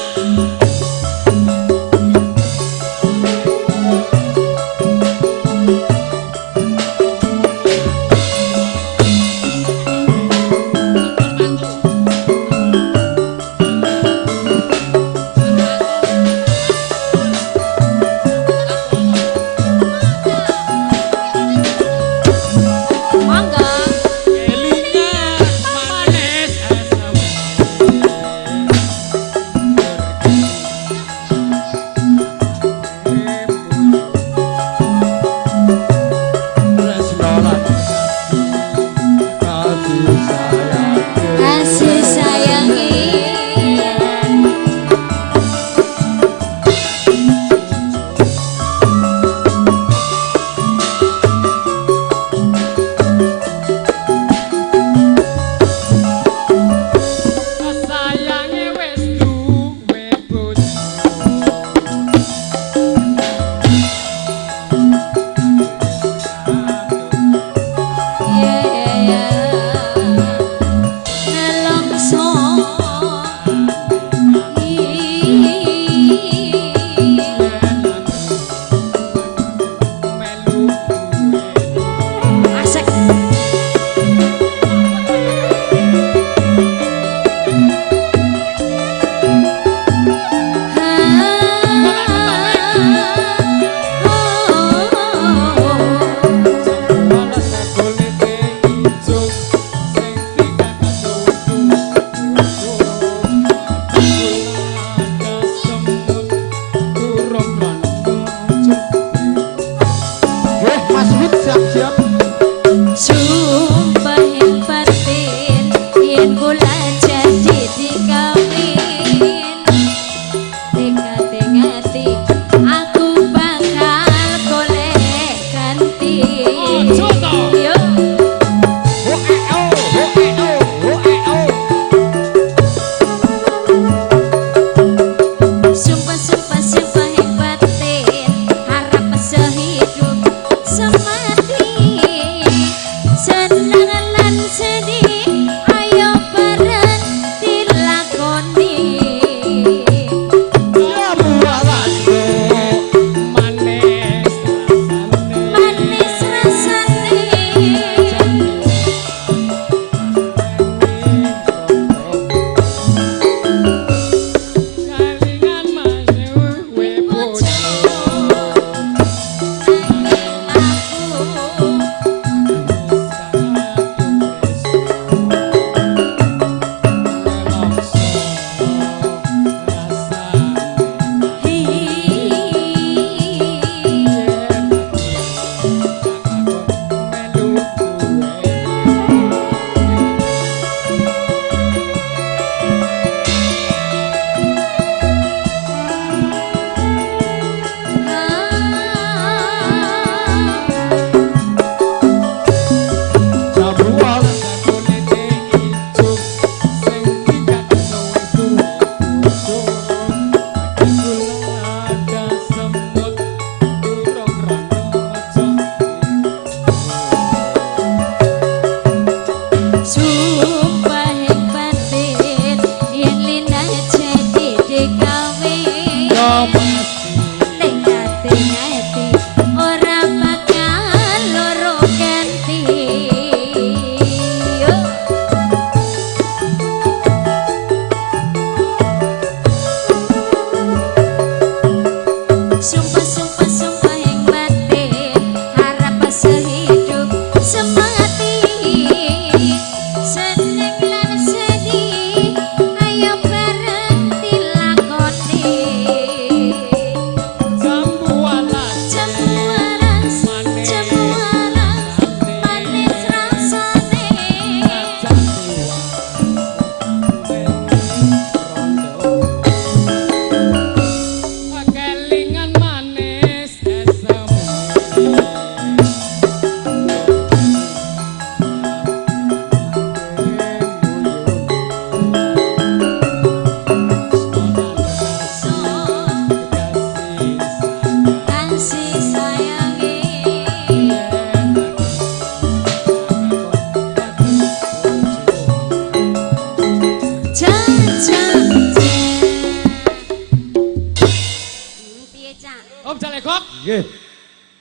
Nggih.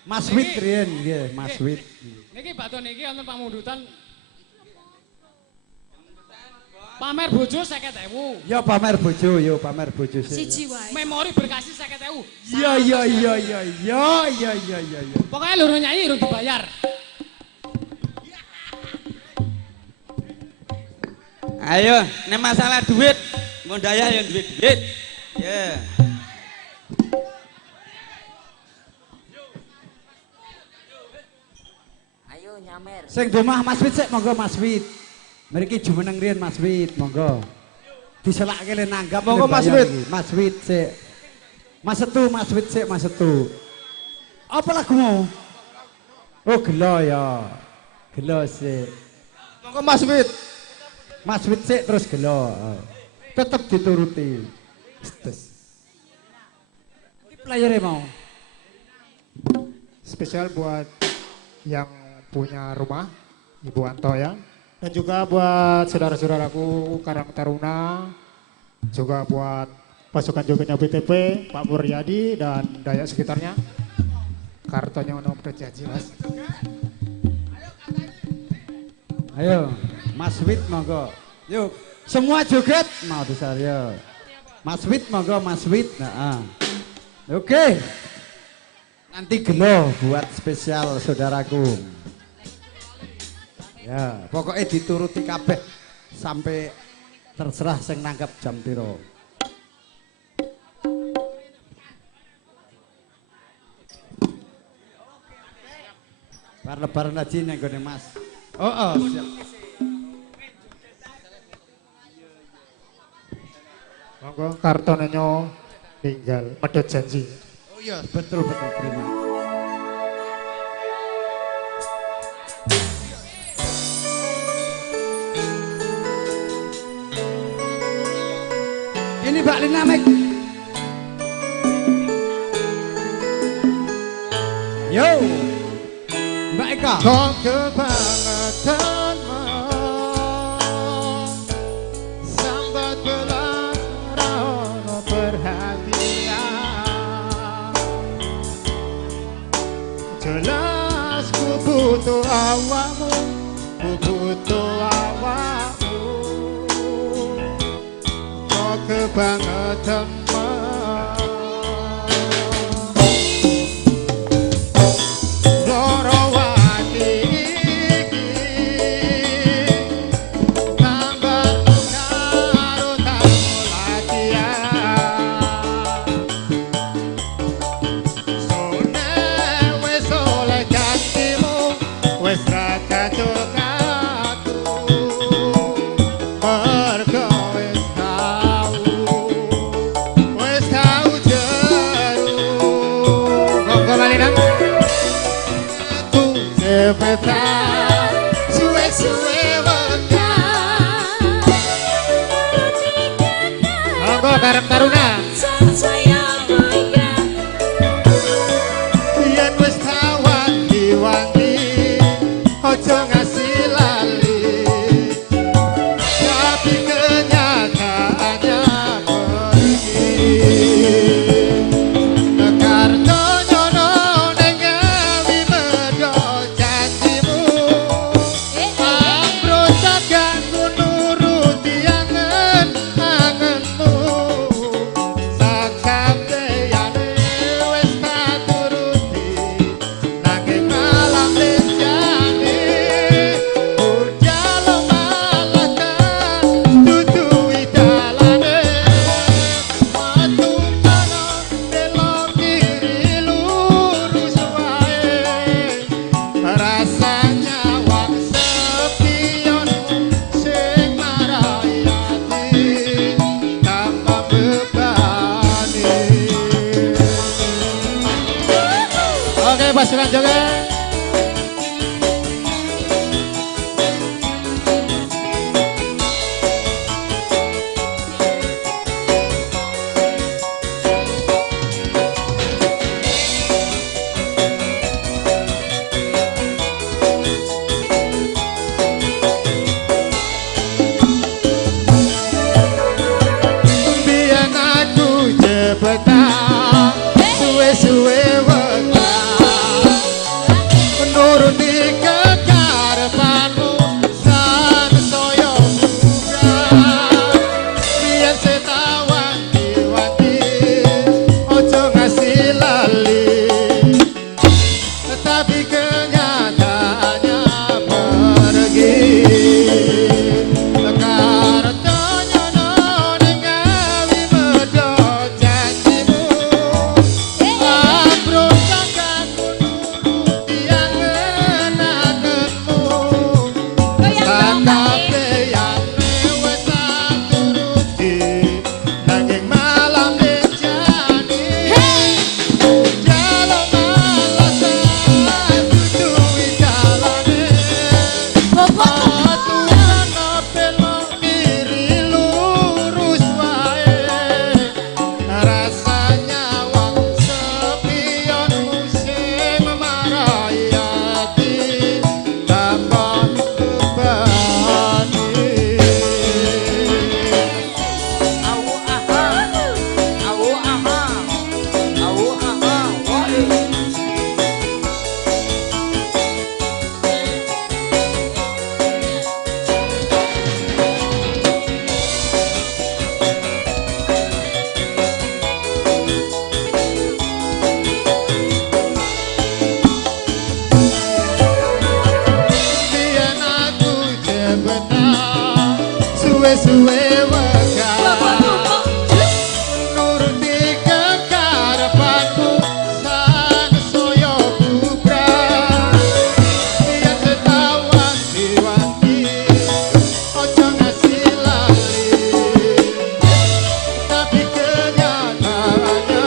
Mas Wit riyen nggih, Mas Wit. Niki bakto niki wonten pamundutan pamer bojo 50.000. Ya pamer bojo, yo pamer bojo sik. Siji wae. Memori berkasih 50.000. Iya. Pokoknya lurung nyanyi lurung dibayar. Ayo, nek masalah duit, mau daya yang duit. Ya. Ayo nyamer. Sing domah Mas Wit sik monggo Mas Wit. Mriki jumeneng riyen Mas Wit, monggo. Diselakke le nanggap. Monggo, le Mas bayar Wit. iki. Mas Wit sik. Mas Setu, Mas Wit sik, Mas Setu. Apa lagumu? Oh, gelo ya. Gelo sik. Monggo Mas Wit. Mas Wit sik terus gelo. Tetep dituruti. Stes. Iki playere mau. Spesial buat yang punya rumah, Ibu Anto ya. Dan juga buat saudara-saudaraku Karang Taruna, juga buat pasukan jogetnya BTP, Pak Muryadi dan Dayak sekitarnya. Kartonya ono berjanji Mas. Ayo, Mas Wit monggo. Yuk, semua joget mau besar ya. Mas Wit monggo, Mas Wit. Nah, oke. Nanti gelo buat spesial saudaraku. Ya, pokoknya dituruti kabeh sampai terserah sing nangkap jam piro. Bar lebaran aja ning gone Mas. Oh, siap. Monggo kartonnya tinggal medhot janji. Oh iya, betul terima. Ini Mbak Lina Mek. Yo, Mbak Eka. Kau kebangetanmu sambat belas rono perhatian. Jelas ku butuh awakmu, ku butuh awakmu. Kau kebangetanmu Karang Taruna yen wis tawan diwangi ojo ngasih lali tapi kenyataannya pergi karto nyono nengawi medho janjimu ambrot ganggu nuruti angen-angenmu. Pasukan joget. Biar aku jepetan suwe-suwe waktu suwe wekal nuruti kekarepanmu sanesaya bubrah yen setawan diwanti ojo ngasih lali tapi kenyataannya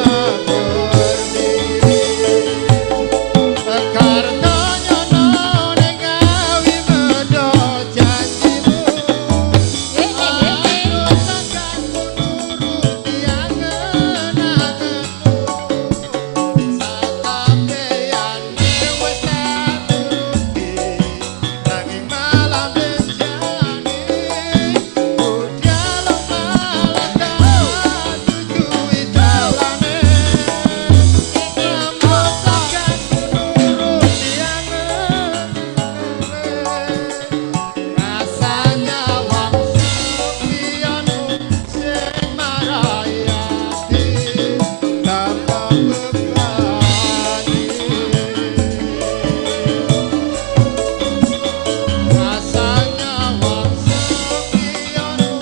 pergi karena nyono ning gawi medho janjimu rasanya wong sepianmu sing marayati tanpa bebani rasanya wong sepianmu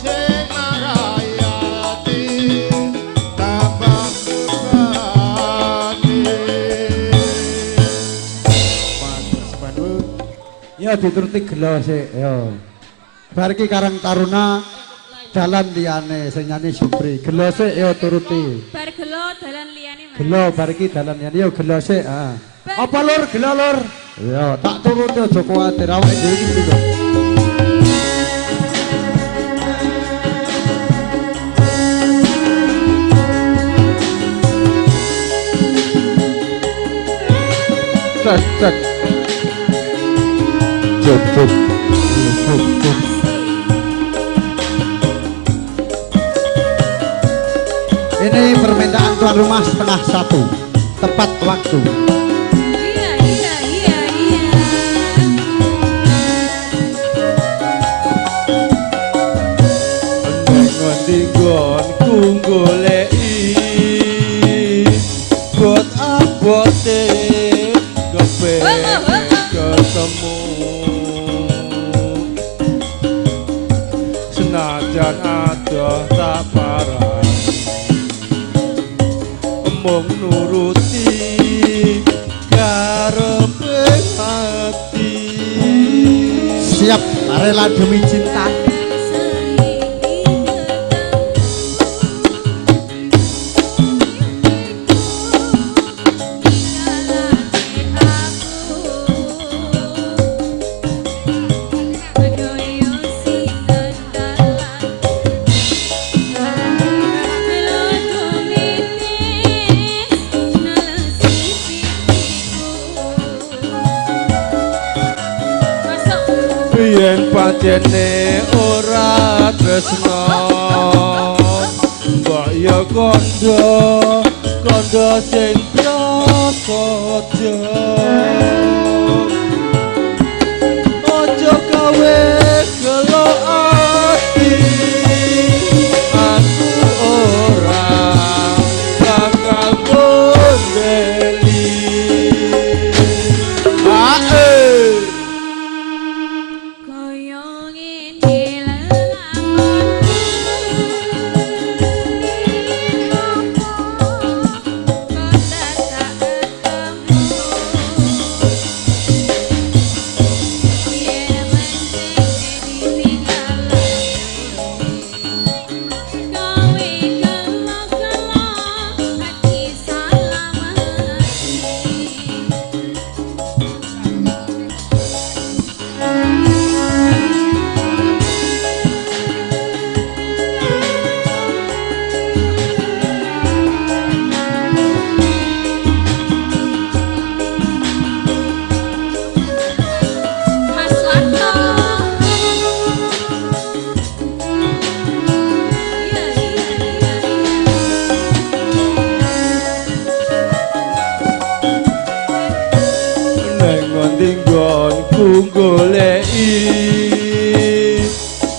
sing marayati tanpa bebani Ya dituruti gelo sik, yo. Bar iki Karang Taruna dalan liyane sing nyanyi Supri. Gelo sik yo turuti. Bar gelo dalan liyane Mas. Gelo bar iki dalan liyane yo gelo sik, ah. Apa lur gelo lur? Yo tak turuti aja kuwatir awake dhewe iki lho. Cek. Cukup. Ini permintaan tuan rumah 1:30 tepat waktu. Iya iya iya iya. Neng ngendi nggonku goleki buat abote kepengen ketemu senajan ada tak parah mung nuruti karepe hati Siap rela demi cinta. yen pancene ora tresno mbok ya kondo sing prasaja ojo gawe gelo ati aku ora bakal gondeli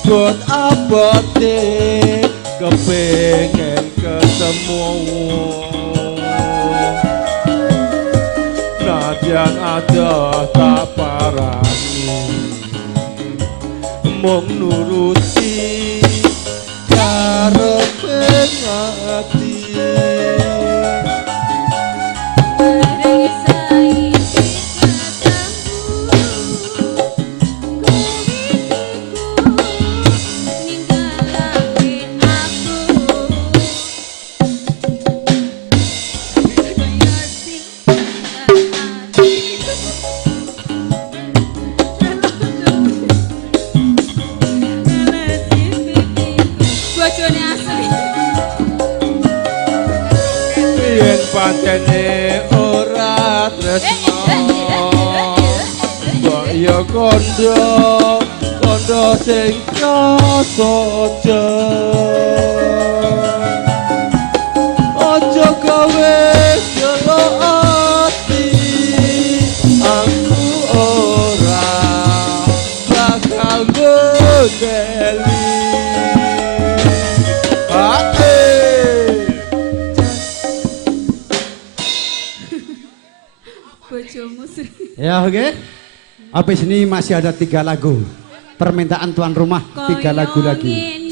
buat abote kepengen ketemu najan ada tak parani mung nuruti karepe ati. Bojone asli. Yen pancene ora tresno mbok ya kondo kondo sing krasa aja gawe gelo ati aku ora bakal ngedeli. Bojomu sri. Ya oke. Habis ini masih ada 3 lagu. Permintaan tuan rumah 3 lagu lagi.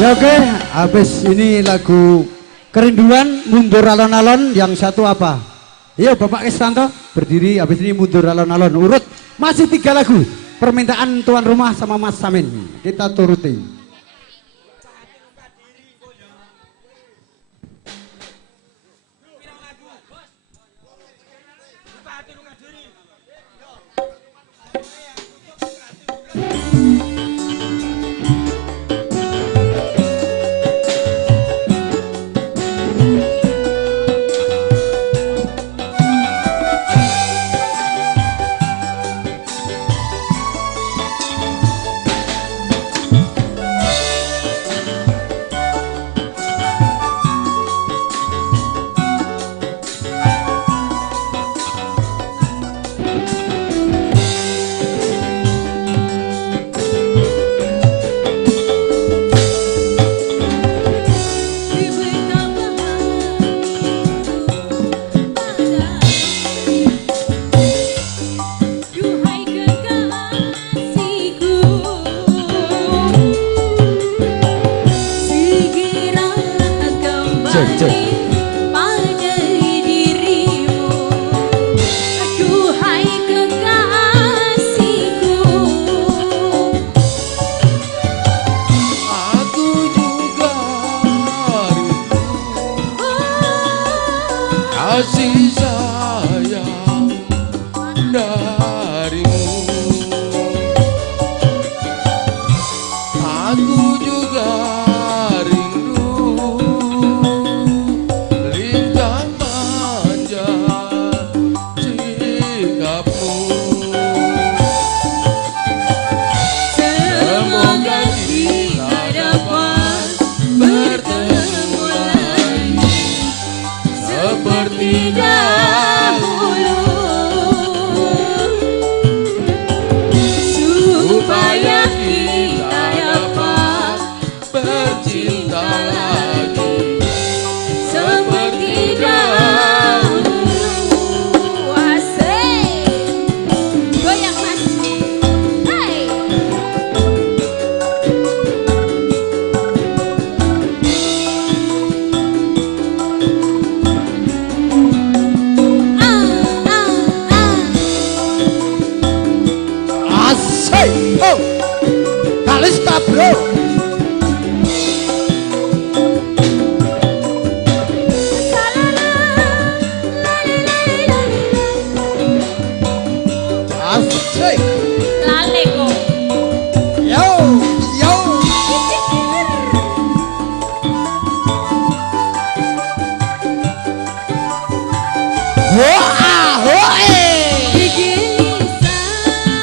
Ya oke, habis ini lagu Kerinduan, Mundur Alon-Alon, yang satu apa? Iya Bapak Kristanto, berdiri, habis ini Mundur Alon-Alon, urut, masih 3 lagu. Permintaan tuan rumah sama Mas Samin, kita turuti.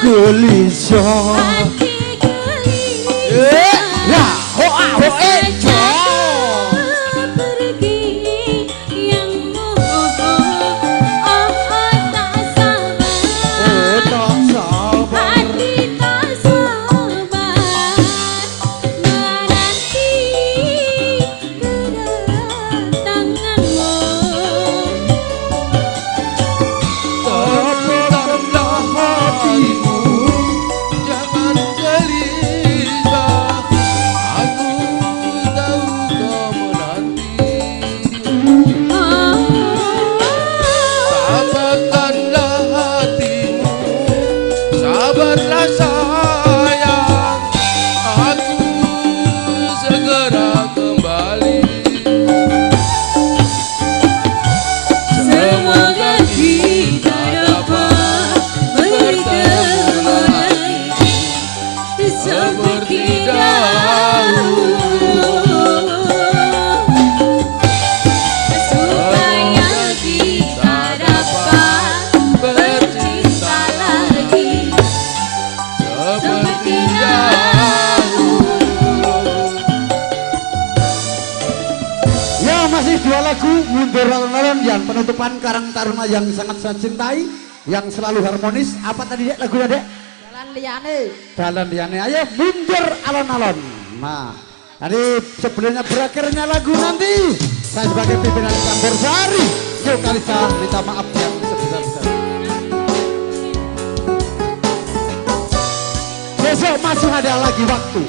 Gelisah. Ya, hoa hoa penutupan Karang Taruna yang sangat saya cintai, yang selalu harmonis. Apa tadi dek lagunya dek? Jalan liane. Jalan liane. Ayo mundur alon-alon. Nah, tadi sebelumnya berakhirnya lagu nanti saya sebagai pimpinan campur sari yuk Kalista minta maaf yang sebesar-besar. Besok masih ada lagi waktu.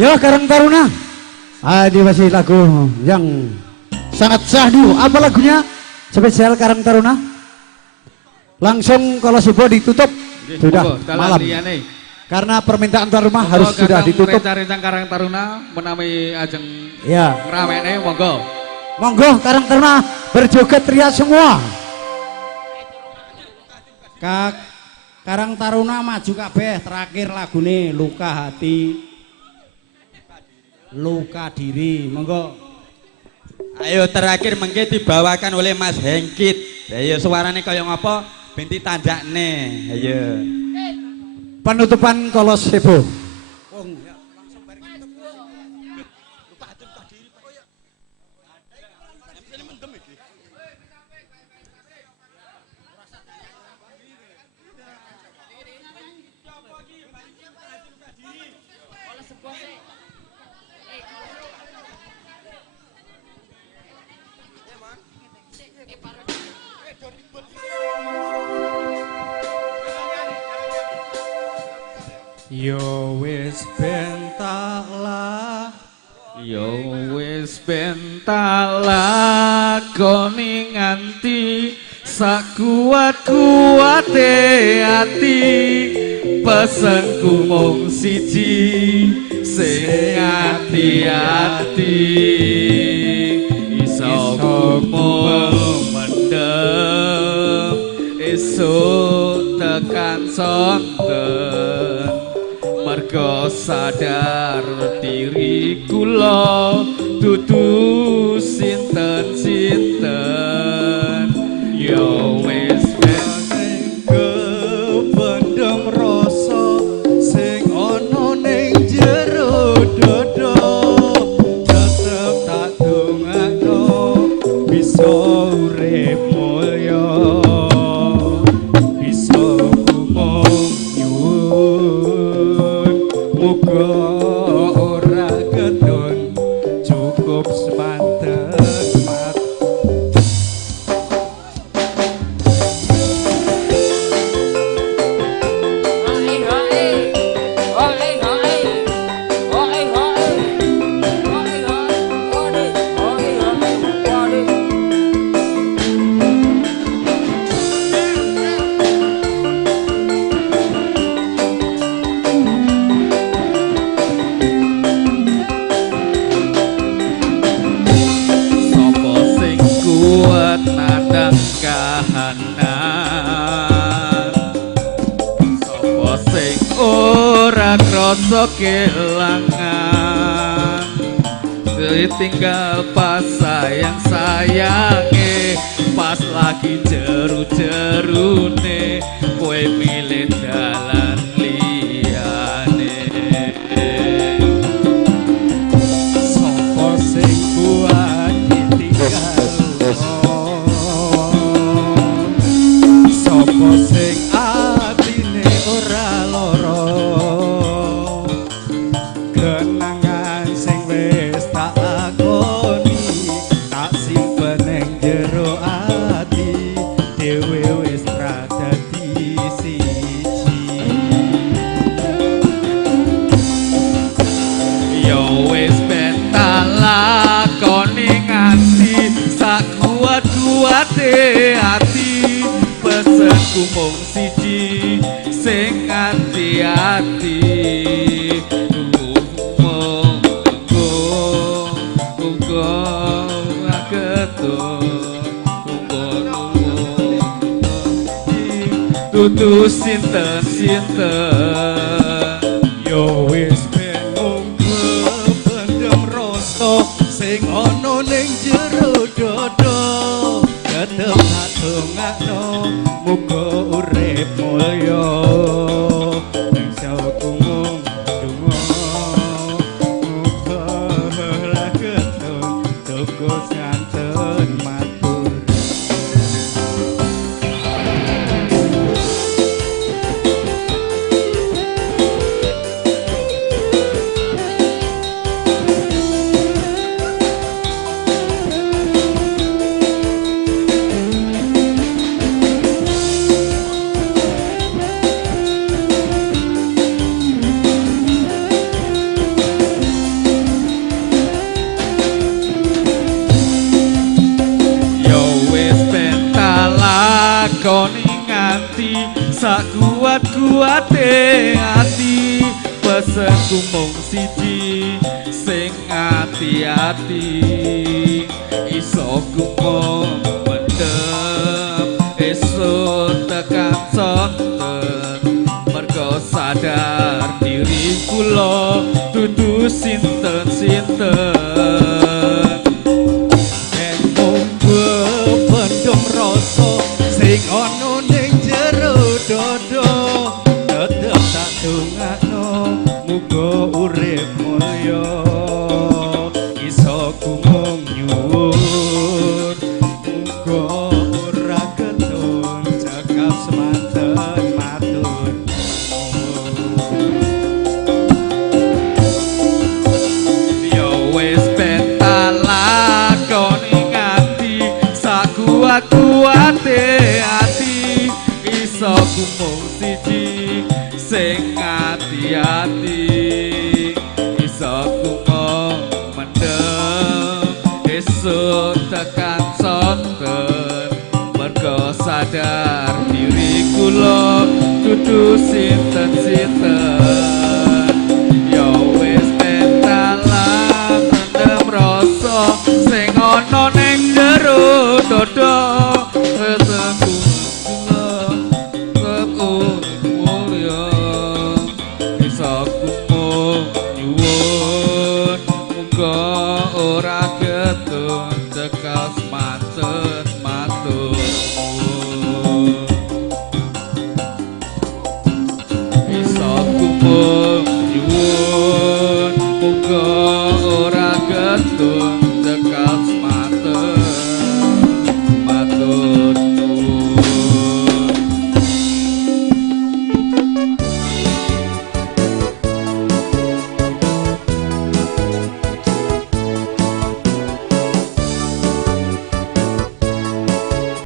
Ya Karang Taruna. Ini masih lagu yang sangat syahdu. Apa lagunya? Spesial Karang Taruna. Langsung kalau Sibo ditutup sudah malam. Karena permintaan tuan rumah harus sudah ditutup. Rencang Karang Taruna menami ajeng Ya. ngramene monggo. Monggo Karang Taruna berjoget ria semua. Karang Taruna maju kabeh terakhir lagune Luka Hati. Luka Diri, monggo. Ayo terakhir mengke dibawakan oleh Mas Hengkit. Ayo suarane kaya ngapa? Binti tanjakne. Ayo. Penutupan Kolos Sebo. Yo wis ben tak lah, yo wis ben tak lakoni nganti sakuat-kuate ati, pesenku mung siji sing ati-ati, iso mung mendem esuk tekan sonten. Mergo sadar diri kula dudu sinten-sinten, yo wis sing kependem rasa sing ana ning jero dodo, tetep tak dongakno bisa urip mulya, bisa kumung muga ora gedun cukup semanten mat. Sapa sing kuat nandang kahanan, sapa sing ora krasa kelangan, ditinggal pas sayang-sayange, pas lagi jeru-jerune kowe milih dalan liyane. Sapa sing kuat ditinggal, sapa sing atine ora lara, kenangan sing wis tak lakoni tak simpen ning jero ati, dhewe wis ra dadi siji. Yo wis ben tak lakoni nganti sakuat-kuate ati, pesenku mung siji sing ati-ati, dudu sinten-sinten, yo wis ben mung kependem rasa sing ana ning jero dodo, tetep tak dongakno muga urip mulya, ning sauku mung donga muga ora ketun toko santen matur. sakuat-kuate ati pesenku mung siji sing ati-ati iso kumong mendem esuk tekan sonten mergo sadar diri kula dudu sinten-sinten yen mung pendem rasa sing ana ning jero dodo tetep tak dongakno muga urip mulya iso kumung nyuwun muga ora ketun cekap semanten matur yo wis ben lakoni ngati sakuat-kuate ati iso kumung siji sing ati-ati iso kumung mendem esuk tekan sonten mergo sadar diri kula dudu sinten